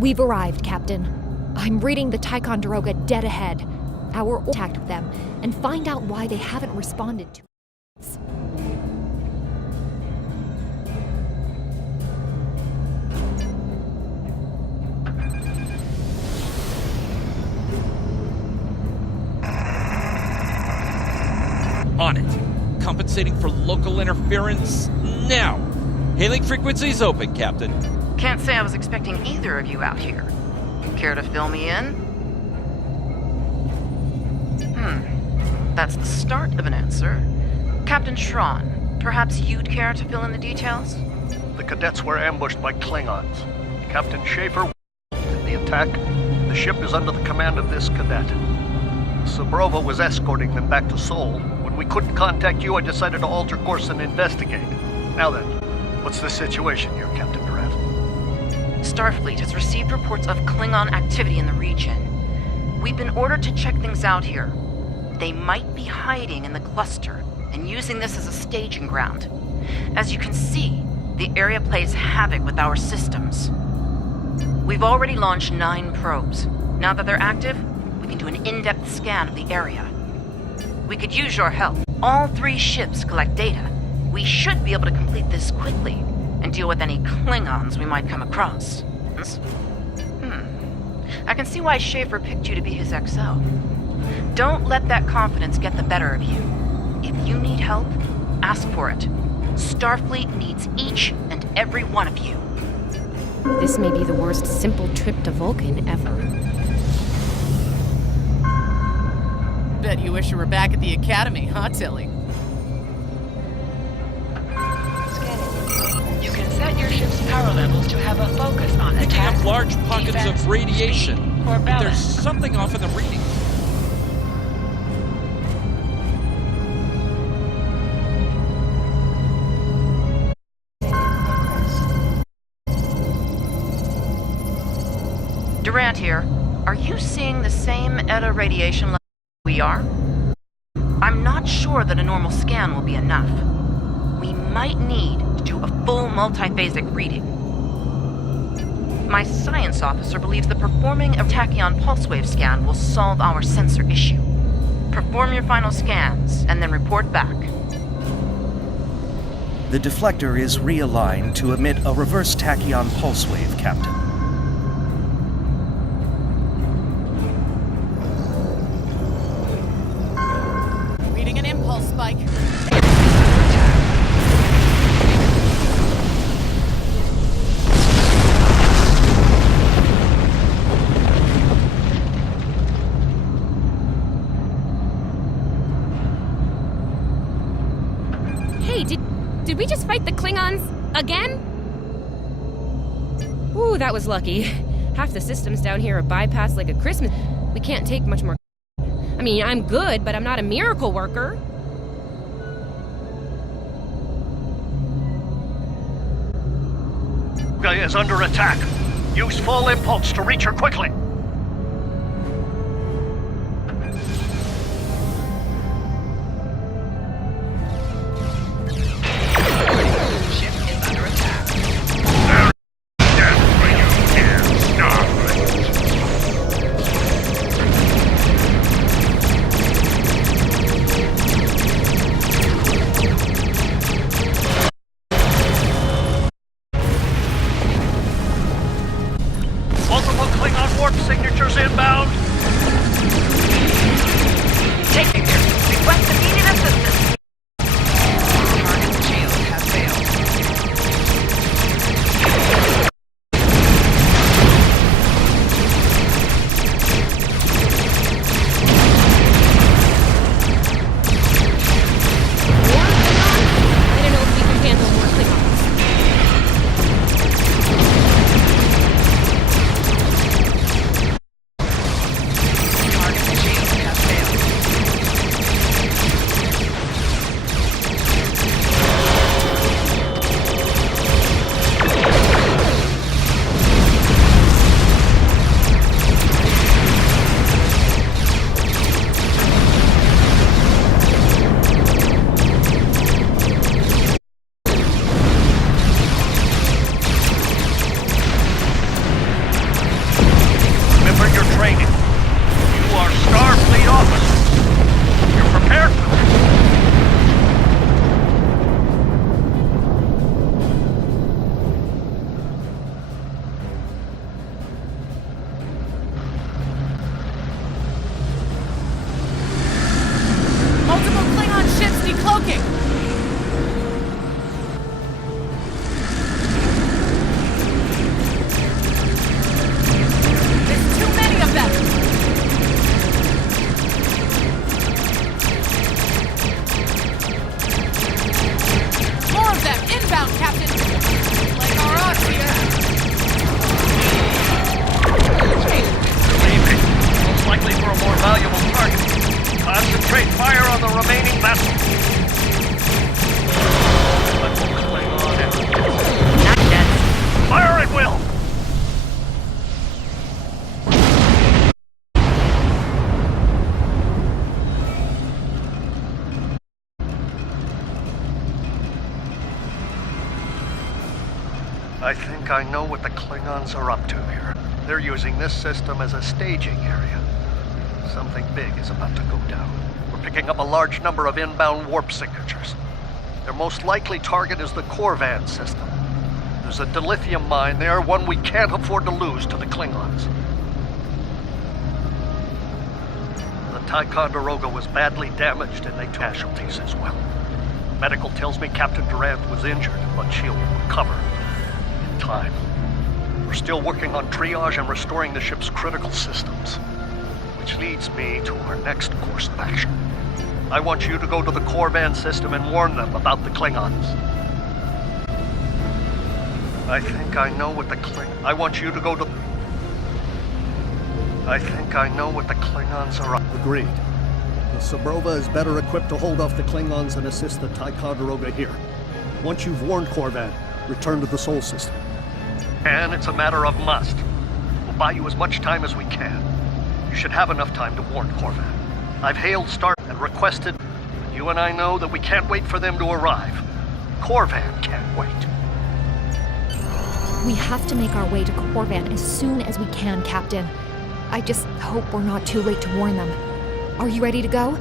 We've arrived, Captain. I'm reading the Ticonderoga dead ahead. Our contact with them and find out why they haven't responded to us. On it. Compensating for local interference now. Hailing frequencies open, Captain. Can't say I was expecting either of you out here. Care to fill me in? That's the start of an answer. Captain Schron, perhaps you'd care to fill in the details? The cadets were ambushed by Klingons. Captain Schaefer led the attack. The ship is under the command of this cadet. Sabrova was escorting them back to Seoul. When we couldn't contact you, I decided to alter course and investigate. Now then, what's the situation here, Captain Durant? Starfleet has received reports of Klingon activity in the region. We've been ordered to check things out here. They might be hiding in the cluster and using this as a staging ground. As you can see, the area plays havoc with our systems. We've already launched 9 probes. Now that they're active, we can do an in-depth scan of the area. We could use your help. All 3 ships collect data. We should be able to complete this quickly and deal with any Klingons we might come across. I can see why Schaefer picked you to be his XO. Don't let that confidence get the better of you. If you need help, ask for it. Starfleet needs each and every one of you. This may be the worst simple trip to Vulcan ever. Bet you wish you were back at the Academy, huh, Tilly? You can set your ship's power levels to have a focus on Picking attack, up large pockets defense, of radiation. speed, or But balance. there's something off in the readings. Durant here. Are you seeing the same ETA radiation level we are? I'm not sure that a normal scan will be enough. We might need to do a full multiphasic reading. My science officer believes that performing a tachyon pulse wave scan will solve our sensor issue. Perform your final scans and then report back. The deflector is realigned to emit a reverse tachyon pulse wave, Captain. Reading an impulse spike. Hey, did we just fight the Klingons again? Ooh, that was lucky. Half the systems down here are bypassed like a Christmas. We can't take much more. I mean, I'm good, but I'm not a miracle worker. Gaia is under attack. Use full impulse to reach her quickly. Ship is under attack. Death when you hear Starfleet. Multiple Klingon warp remaining vessels. Let the Klingon and... Not yet. Fire at will! I think I know what the Klingons are up to here. They're using this system as a staging area. Something big is about to go down. We're picking up a large number of inbound warp signatures. Their most likely target is the Corvan system. There's a dilithium mine there, one we can't afford to lose to the Klingons. The Ticonderoga was badly damaged and they took casualties as well. Medical tells me Captain Durant was injured, but she'll recover in time. We're still working on triage and restoring the ship's critical systems. Which leads me to our next course of action. I want you to go to the Corvan system and warn them about the Klingons. I think I know what the I want you to go to... I think I know what the Klingons are up. Agreed. The Sabrova is better equipped to hold off the Klingons and assist the Ticonderoga here. Once you've warned Corvan, return to the Sol system. And it's a matter of must. We'll buy you as much time as we can. You should have enough time to warn Corvan. I've hailed Star and requested, but you and I know that we can't wait for them to arrive. Corvan can't wait. We have to make our way to Corvan as soon as we can, Captain. I just hope we're not too late to warn them. Are you ready to go?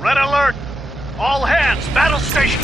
Red alert! All hands, battle station!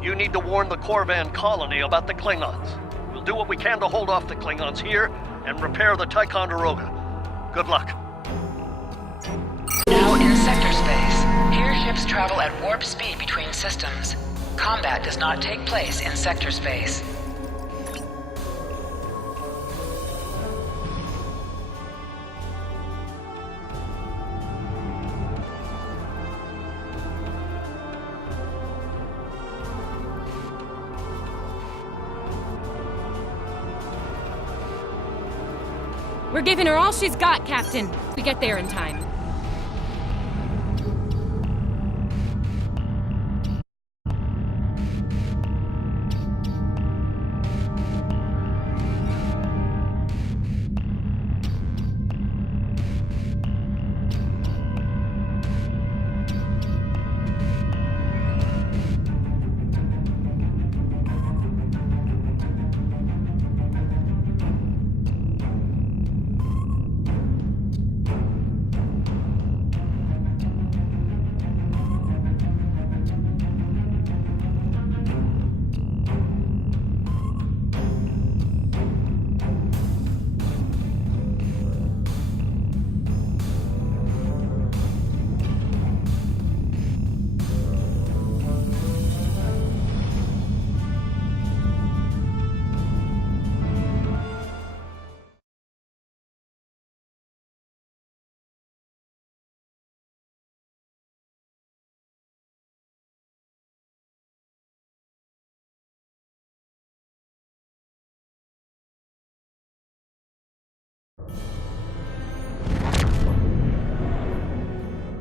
You need to warn the Corvan colony about the Klingons. We'll do what we can to hold off the Klingons here and repair the Ticonderoga. Good luck. Now in sector space. Here ships travel at warp speed between systems. Combat does not take place in sector space. We're giving her all she's got, Captain. We get there in time.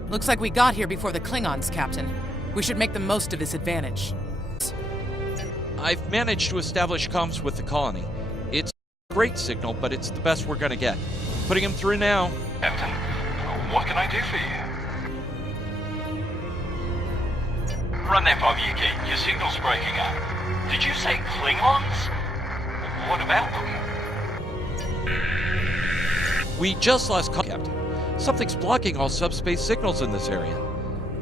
Looks like we got here before the Klingons, Captain. We should make the most of this advantage. I've managed to establish comms with the colony. It's a great signal, but it's the best we're gonna get. Putting him through now. Captain, what can I do for you? Run that by you, Kate. Your signal's breaking up. Did you say Klingons? What about them? We just lost Captain. Something's blocking all subspace signals in this area.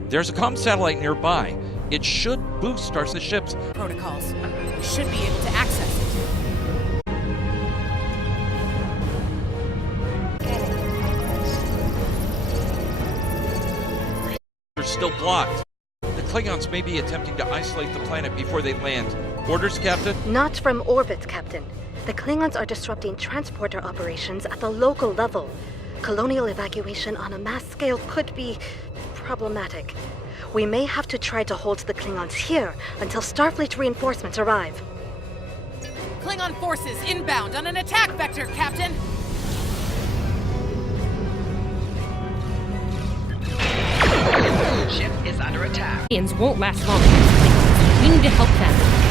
There's a comm satellite nearby. It should boost our ships. Protocols. We should be able to access it. still blocked. The Klingons may be attempting to isolate the planet before they land. Orders, Captain? Not from orbit, Captain. The Klingons are disrupting transporter operations at the local level. Colonial evacuation on a mass scale could be problematic. We may have to try to hold the Klingons here until Starfleet reinforcements arrive. Klingon forces inbound on an attack vector, Captain! Ship is under attack. Aliens won't last long. We need to help them.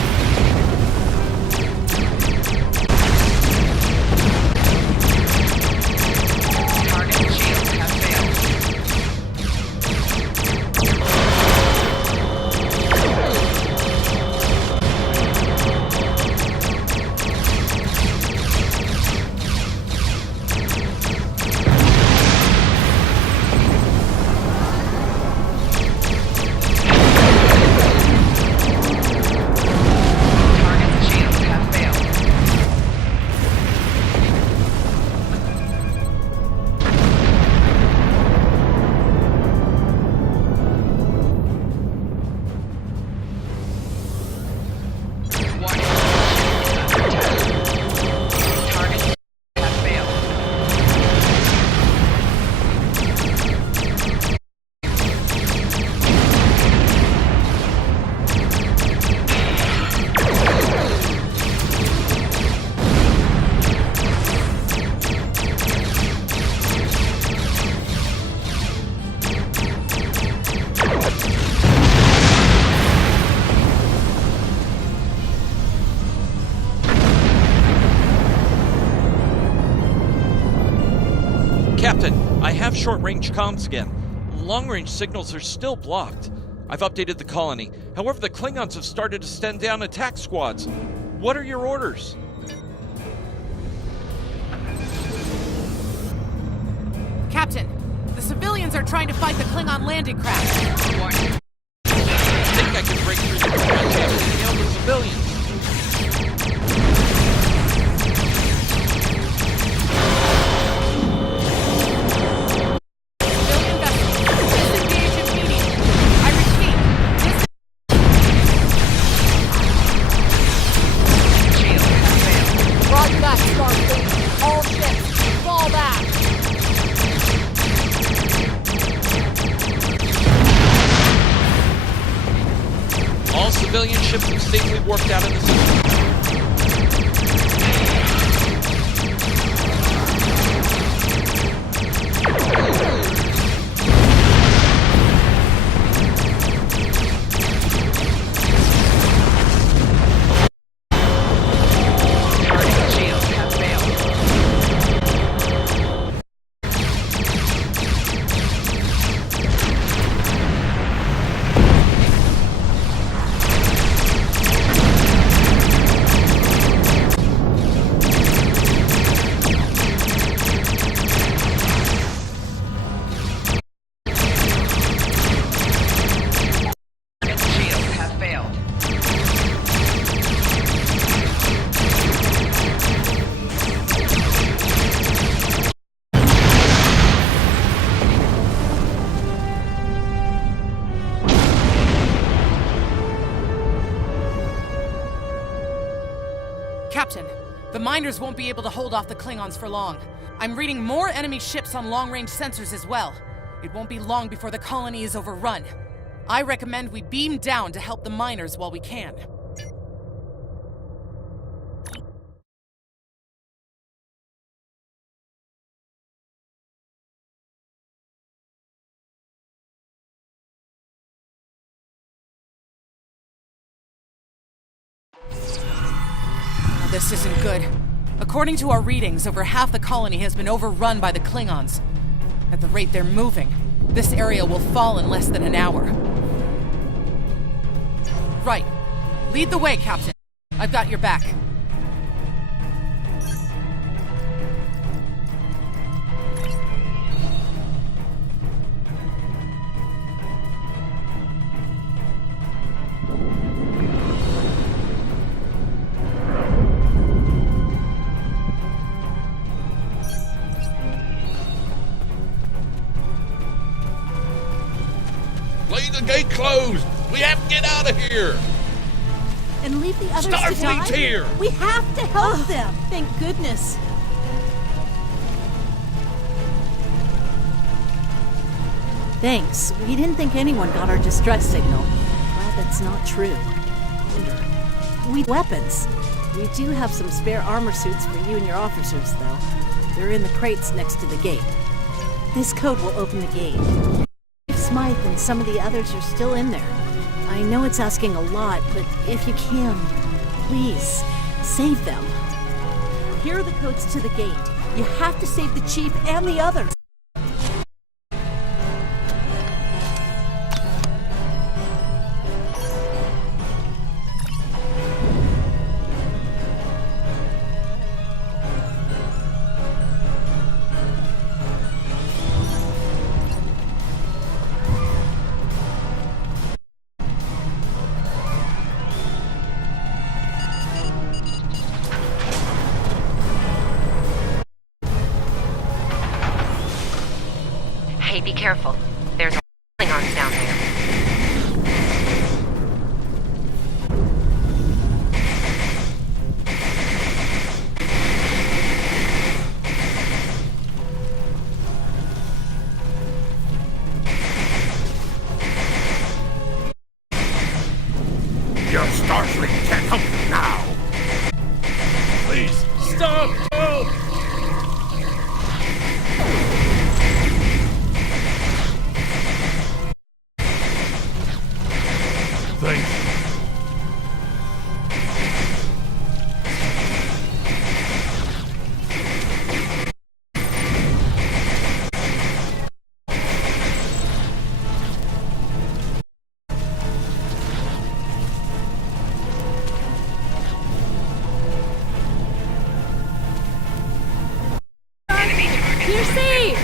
Captain, I have short-range comms again. Long-range signals are still blocked. I've updated the colony. However, the Klingons have started to send down attack squads. What are your orders? Captain, the civilians are trying to fight the Klingon landing craft. I think I can break through the Klingon camp and hail the civilians. Civilian ships have safely warped out of the system. Captain, the miners won't be able to hold off the Klingons for long. I'm reading more enemy ships on long-range sensors as well. It won't be long before the colony is overrun. I recommend we beam down to help the miners while we can. This isn't good. According to our readings, over half the colony has been overrun by the Klingons. At the rate they're moving, this area will fall in less than an hour. Right. Lead the way, Captain. I've got your back. gate closed! We have to get out of here! And leave the others to Starfleet's die? here! We have to help them! Thank goodness. Thanks. We didn't think anyone got our distress signal. Glad that's not true. Weapons. We do have some spare armor suits for you and your officers, though. They're in the crates next to the gate. This code will open the gate. Smythe and some of the others are still in there. I know it's asking a lot, but if you can, please, save them. Here are the codes to the gate. You have to save the Chief and the others. Hey, be careful. There's Klingons down there. Your Starfleet can't help you now! Please, stop! Help! Thank you. You're safe!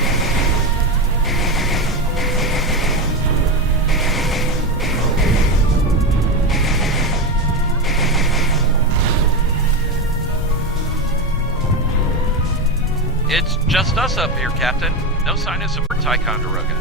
It's just us up here, Captain. No sign of support Ticonderoga.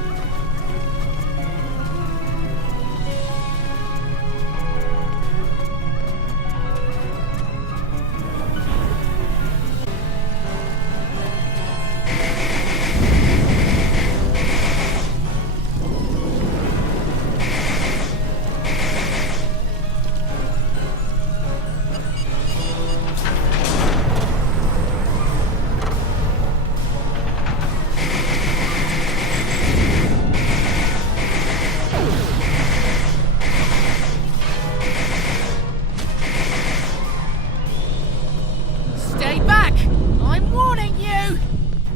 Stay back! I'm warning you!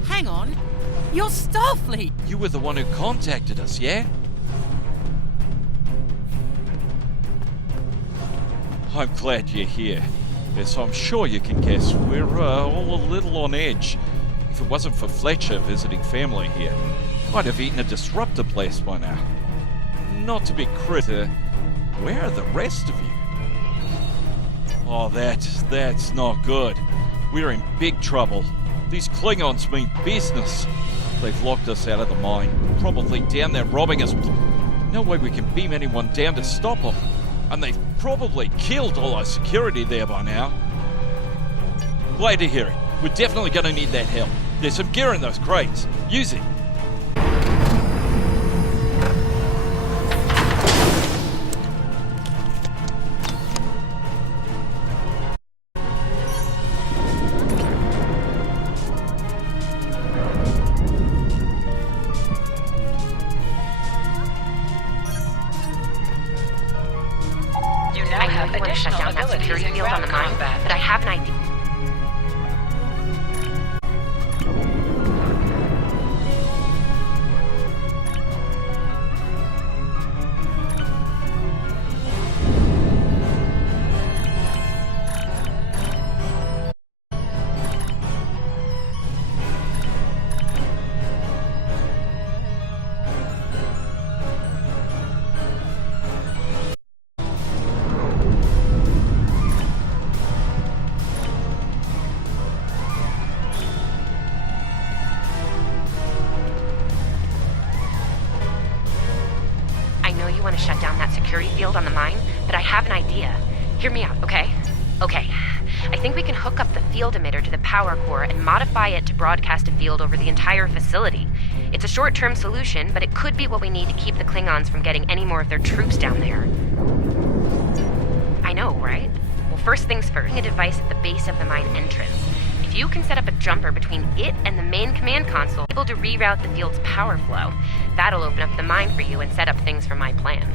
Hang on. You're Starfleet! You were the one who contacted us, yeah? I'm glad you're here. As I'm sure you can guess, we're all a little on edge. If it wasn't for Fletcher visiting family here, I'd have eaten a disruptor blast by now. Not to be critter, where are the rest of you? Oh, that's not good. We're in big trouble. These Klingons mean business. They've locked us out of the mine, probably down there robbing us. No way we can beam anyone down to stop them. And they've probably killed all our security there by now. Glad to hear it. We're definitely going to need that help. There's some gear in those crates. Use it. You now have additional abilities in ground combat. But I have an idea. field on the mine, but I have an idea. Hear me out, okay? Okay. I think we can hook up the field emitter to the power core and modify it to broadcast a field over the entire facility. It's a short-term solution, but it could be what we need to keep the Klingons from getting any more of their troops down there. I know, right? Well, first things first, a device at the base of the mine entrance. If you can set up a jumper between it and the main command console, able to reroute the field's power flow. That'll open up the mine for you and set up things for my plan.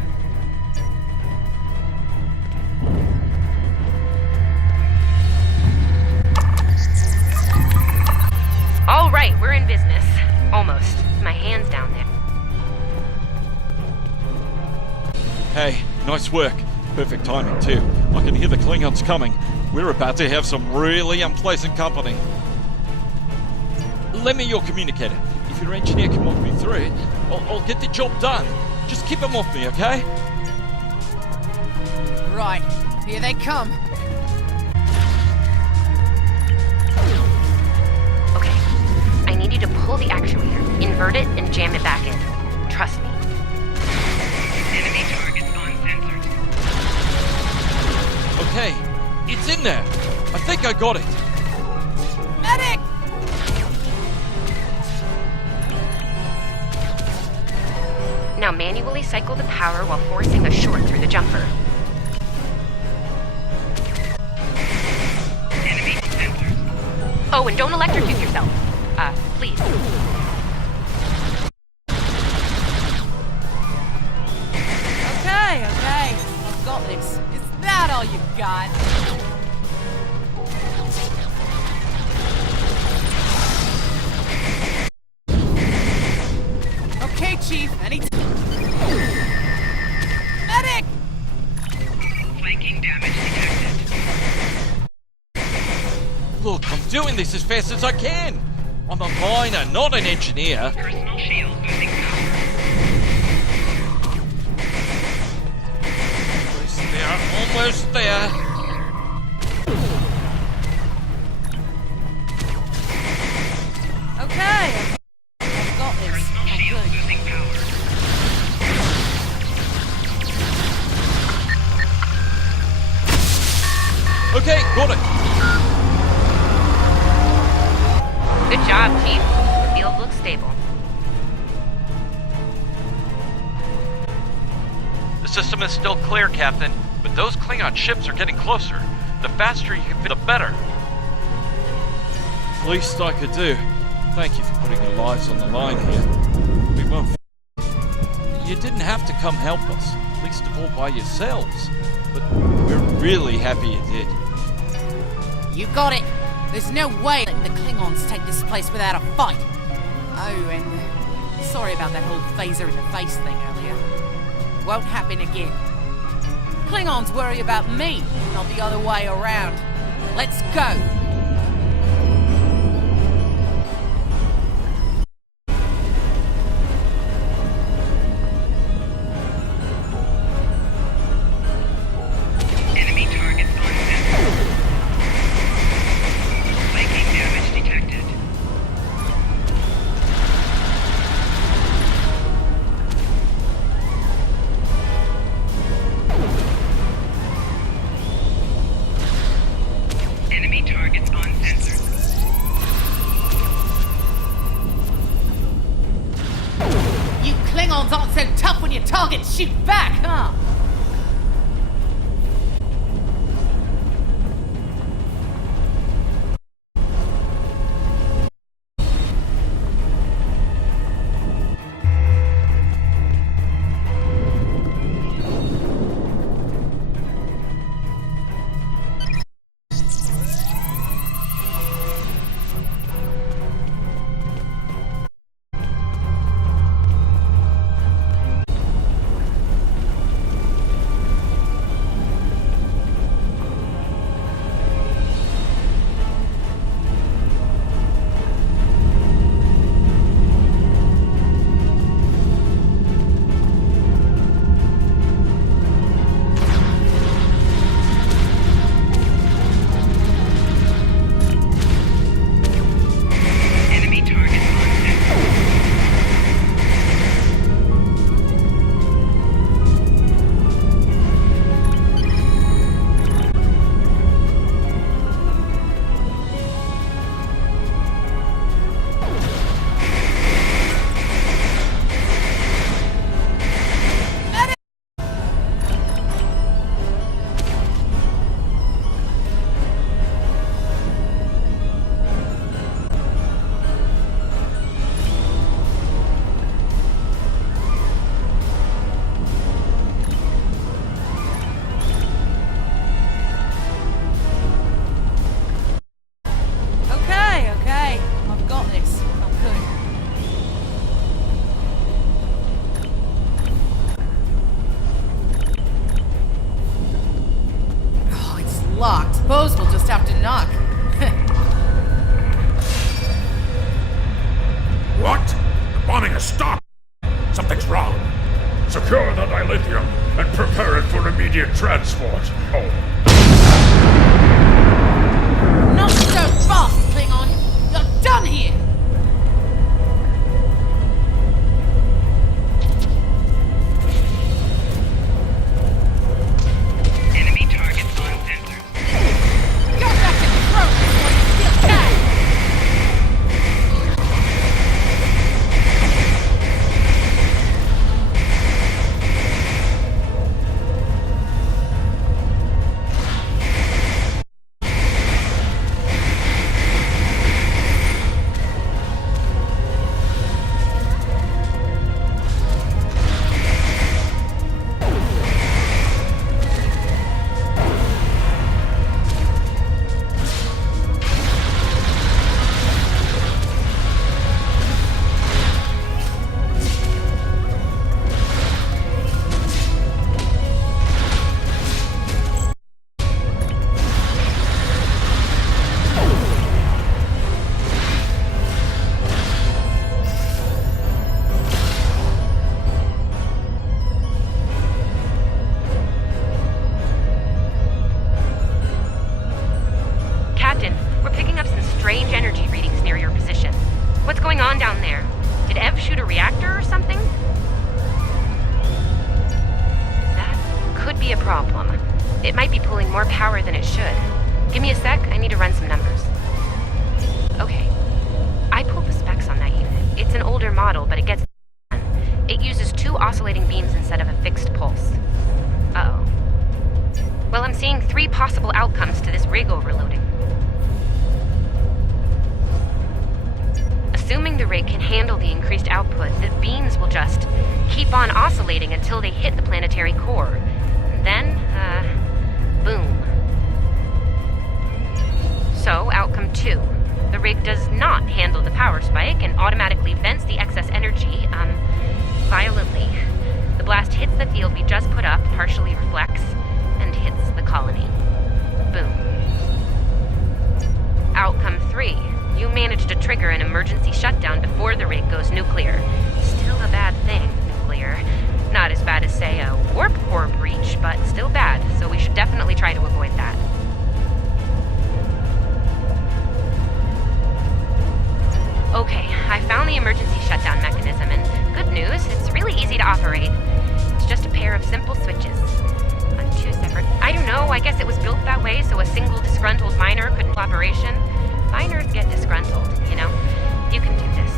All right, we're in business. Almost. My hand's down there. Hey, nice work. Perfect timing, too. I can hear the Klingons coming. We're about to have some really unpleasant company. Lend me your communicator. If your engineer can walk me through it, I'll get the job done. Just keep them off me, okay? Right, here they come. Okay, I need you to pull the actuator, invert it, and jam it back in. Trust me. Enemy targets on sensors. Okay, it's in there. I think I got it. Medic! Now manually cycle the power while forcing a short through the jumper. Enemy sensors. Oh, and don't electrocute yourself. Please. Okay, I've got this. Is that all you got? Okay, Chief, Medic! Flanking damage detected. Look, I'm doing this as fast as I can. I'm a miner, not an engineer. Personal shield losing power. Almost there. Okay, I've got this. Personal shield losing power. Okay, got it. Good job, Chief. The field looks stable. The system is still clear, Captain, but those Klingon ships are getting closer. The faster you can, the better. Least I could do. Thank you for putting your lives on the line here. We won't. You didn't have to come help us, least of all by yourselves. But we're really happy you did. You got it. There's no way letting the Klingons take this place without a fight. Oh, and sorry about that whole phaser in the face thing earlier. Won't happen again. Klingons worry about me, not the other way around. Let's go. Enemy targets on sensor. Flanking damage detected. Enemy targets on sensor. You Klingons aren't so tough when your targets shoot back, huh? Stop! Something's wrong. Secure the dilithium and prepare it for immediate transport home. Not so fast, Klingon! You're done here! Enemy targets on sensor. Go back to the throne before you still can! Captain, we're picking up some strange energy readings near your position. What's going on down there? Did Ev shoot a reactor or something? That could be a problem. It might be pulling more power than it should. Give me a sec, I need to run some numbers. Okay. I pulled the specs on that unit. It's an older model, but it gets done. It uses 2 oscillating beams instead of a fixed pulse. Uh-oh. Well, I'm seeing 3 possible outcomes to this rig overloading. Assuming the rig can handle the increased output, the beams will just keep on oscillating until they hit the planetary core. Then, boom. So, outcome 2. The rig does not handle the power spike and automatically vents the excess energy, violently. The blast hits the field we just put up, partially reflects, and hits the colony. Boom. Outcome 3. You managed to trigger an emergency shutdown before the rig goes nuclear. Still a bad thing, nuclear. Not as bad as, say, a warp core breach, but still bad, so we should definitely try to avoid that. Okay, I found the emergency shutdown mechanism, and good news, it's really easy to operate. It's just a pair of simple switches. On 2 separate... I don't know, I guess it was built that way so a single disgruntled miner couldn't operation. Miners get disgruntled, you know? You can do this.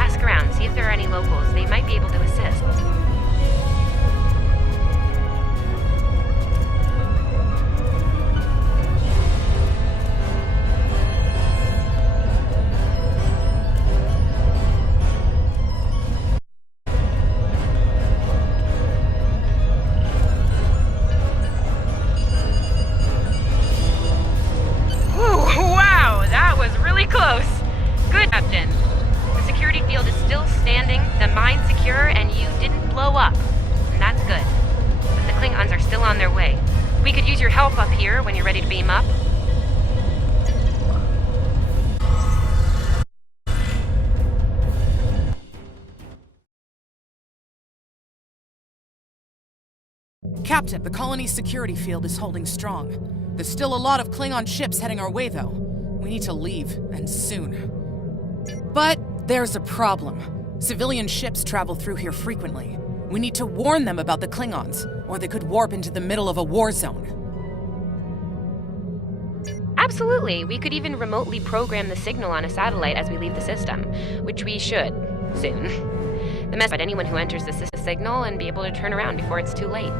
Ask around, see if there are any locals. They might be able to assist. Close. Good, Captain. The security field is still standing, the mine secure, and you didn't blow up. And that's good. But the Klingons are still on their way. We could use your help up here when you're ready to beam up. Captain, the colony's security field is holding strong. There's still a lot of Klingon ships heading our way, though. We need to leave, and soon. But there's a problem. Civilian ships travel through here frequently. We need to warn them about the Klingons, or they could warp into the middle of a war zone. Absolutely. We could even remotely program the signal on a satellite as we leave the system, which we should, soon. The message about anyone who enters the system signal and be able to turn around before it's too late.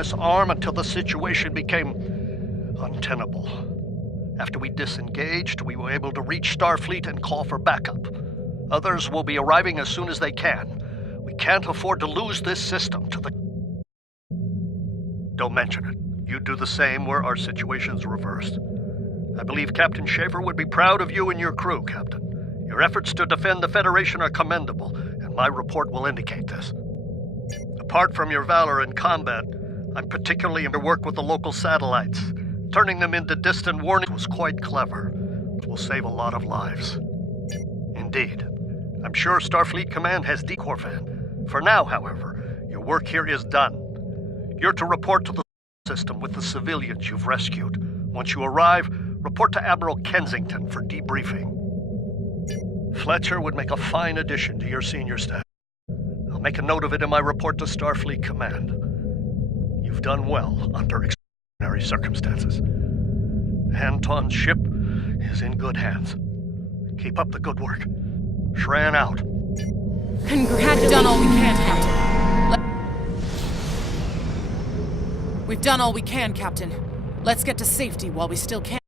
Highness arm until the situation became untenable. After we disengaged, we were able to reach Starfleet and call for backup. Others will be arriving as soon as they can. We can't afford to lose this system to the... Don't mention it. You do the same where our situation's reversed. I believe Captain Schaefer would be proud of you and your crew, Captain. Your efforts to defend the Federation are commendable, and my report will indicate this. Apart from your valor in combat, I'm particularly into work with the local satellites. Turning them into distant warnings was quite clever. It will save a lot of lives. Indeed. I'm sure Starfleet Command has Corvan. For now, however, your work here is done. You're to report to the system with the civilians you've rescued. Once you arrive, report to Admiral Kensington for debriefing. Fletcher would make a fine addition to your senior staff. I'll make a note of it in my report to Starfleet Command. You've done well under extraordinary circumstances. Anton's ship is in good hands. Keep up the good work. Shran out. Congratulations. We've done all we can, Captain. We've done all we can, Captain. Let's get to safety while we still can.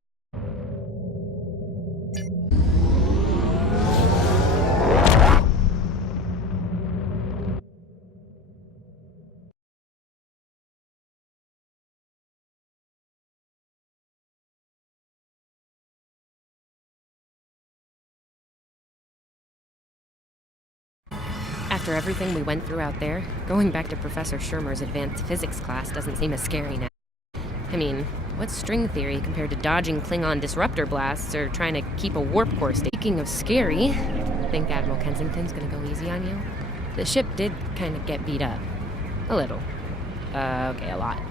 After everything we went through out there, going back to Professor Shermer's advanced physics class doesn't seem as scary now. I mean, what's string theory compared to dodging Klingon disruptor blasts or trying to keep a warp core state? Speaking of scary, think Admiral Kensington's gonna go easy on you? The ship did kind of get beat up. A little. Okay, a lot.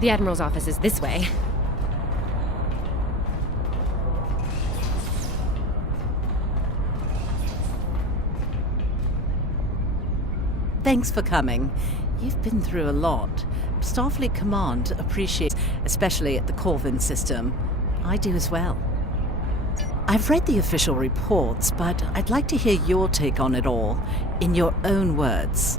The Admiral's office is this way. Thanks for coming. You've been through a lot. Starfleet Command appreciates, especially at the Corvin system. I do as well. I've read the official reports, but I'd like to hear your take on it all, in your own words.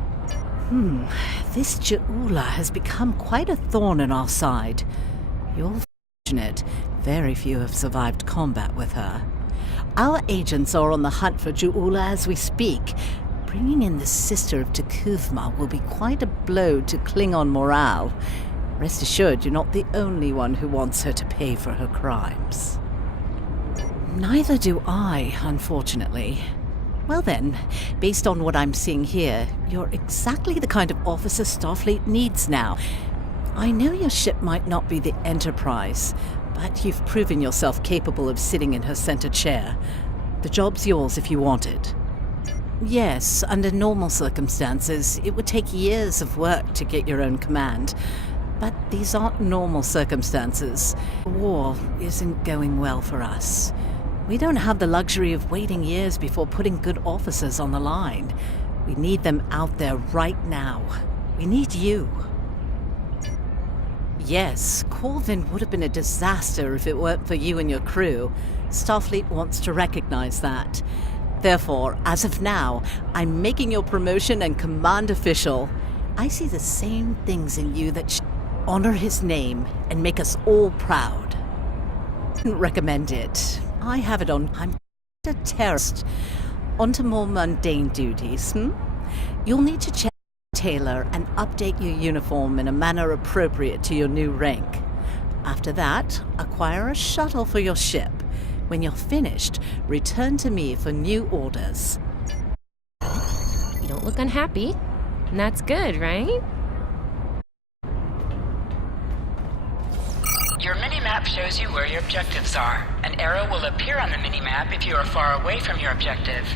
This Ju'ula has become quite a thorn in our side. You're fortunate. Very few have survived combat with her. Our agents are on the hunt for Ju'ula as we speak. Bringing in the sister of T'Kuvma will be quite a blow to Klingon morale. Rest assured, you're not the only one who wants her to pay for her crimes. Neither do I, unfortunately. Well then, based on what I'm seeing here, you're exactly the kind of officer Starfleet needs now. I know your ship might not be the Enterprise, but you've proven yourself capable of sitting in her center chair. The job's yours if you want it. Yes, under normal circumstances, it would take years of work to get your own command. But these aren't normal circumstances. The war isn't going well for us. We don't have the luxury of waiting years before putting good officers on the line. We need them out there right now. We need you. Yes, Corvin would have been a disaster if it weren't for you and your crew. Starfleet wants to recognize that. Therefore, as of now, I'm making your promotion and command official. I see the same things in you that honor his name and make us all proud. Recommend it. I have it on. I'm a terrorist. On to more mundane duties, You'll need to check tailor and update your uniform in a manner appropriate to your new rank. After that, acquire a shuttle for your ship. When you're finished, return to me for new orders. You don't look unhappy. And that's good, right? Your mini-map shows you where your objectives are. An arrow will appear on the mini-map if you are far away from your objective.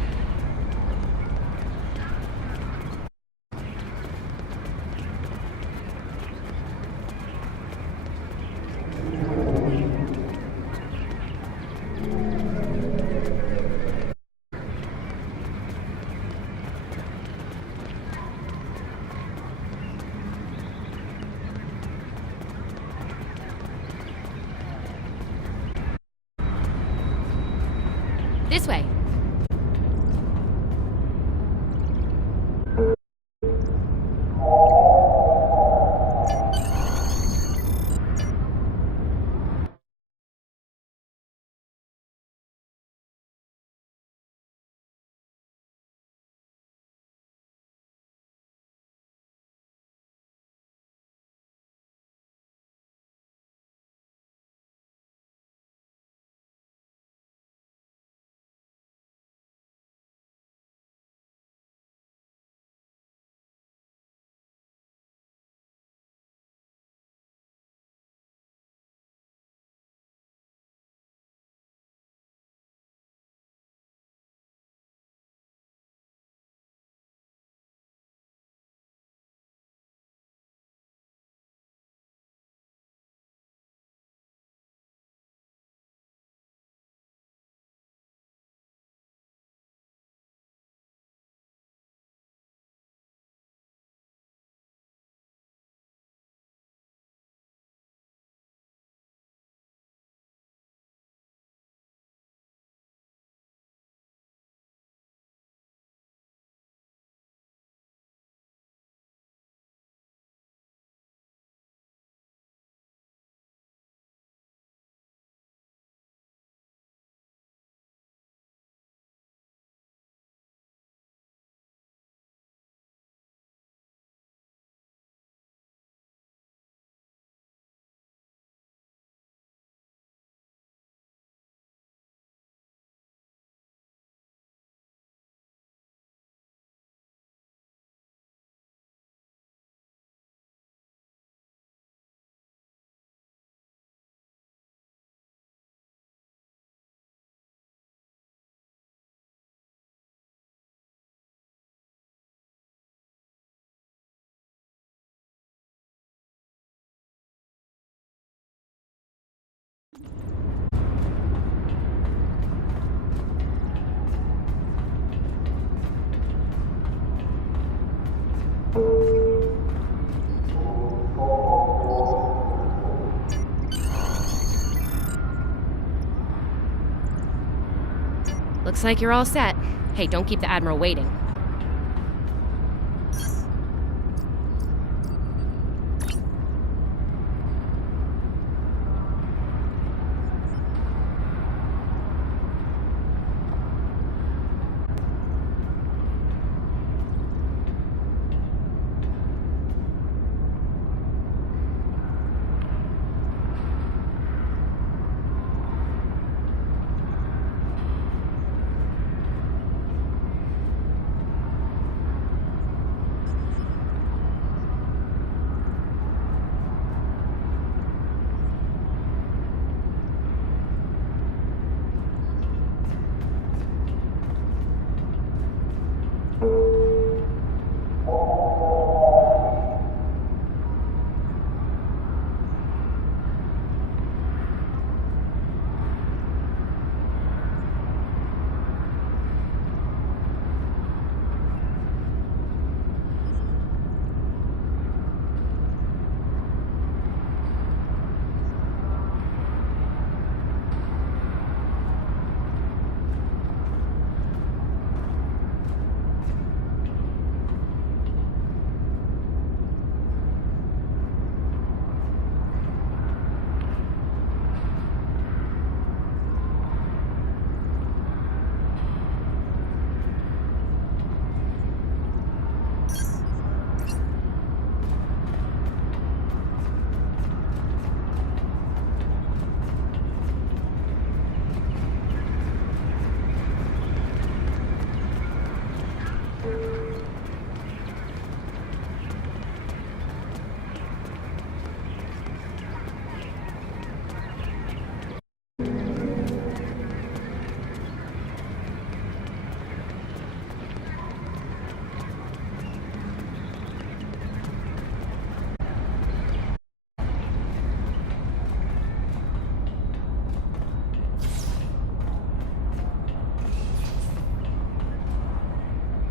like you're all set. Hey, don't keep the Admiral waiting.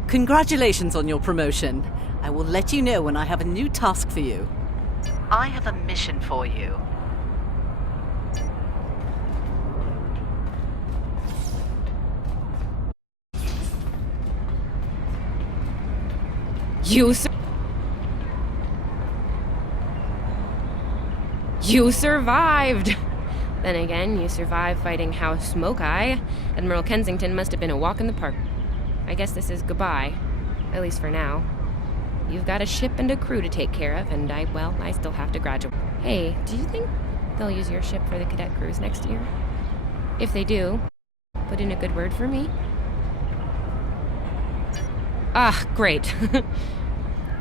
Congratulations on your promotion. I will let you know when I have a new task for you. I have a mission for you. You survived! Then again, you survived fighting House Smoke Eye. Admiral Kensington must have been a walk in the park. I guess this is goodbye. At least for now. You've got a ship and a crew to take care of, and I still have to graduate. Hey, do you think they'll use your ship for the cadet cruise next year? If they do, put in a good word for me. Ah, great.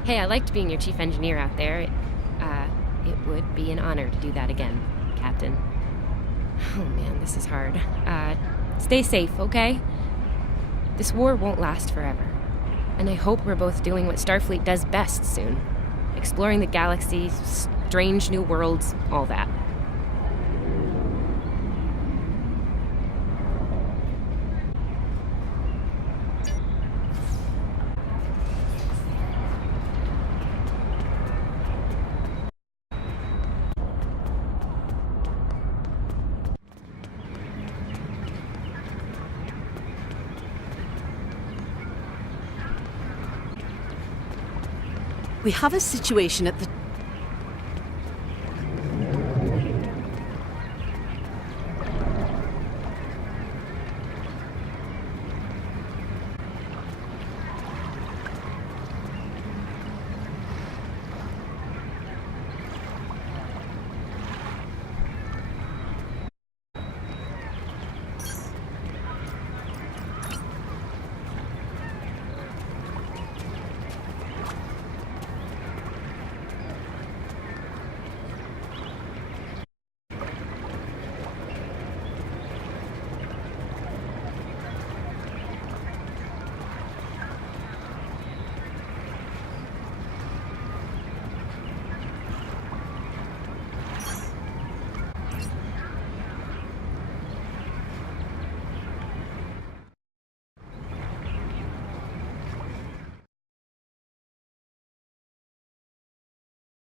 Hey, I liked being your chief engineer out there. It would be an honor to do that again, Captain. Oh man, this is hard. Stay safe, okay? This war won't last forever. And I hope we're both doing what Starfleet does best soon. Exploring the galaxy, strange new worlds, all that. We have a situation at the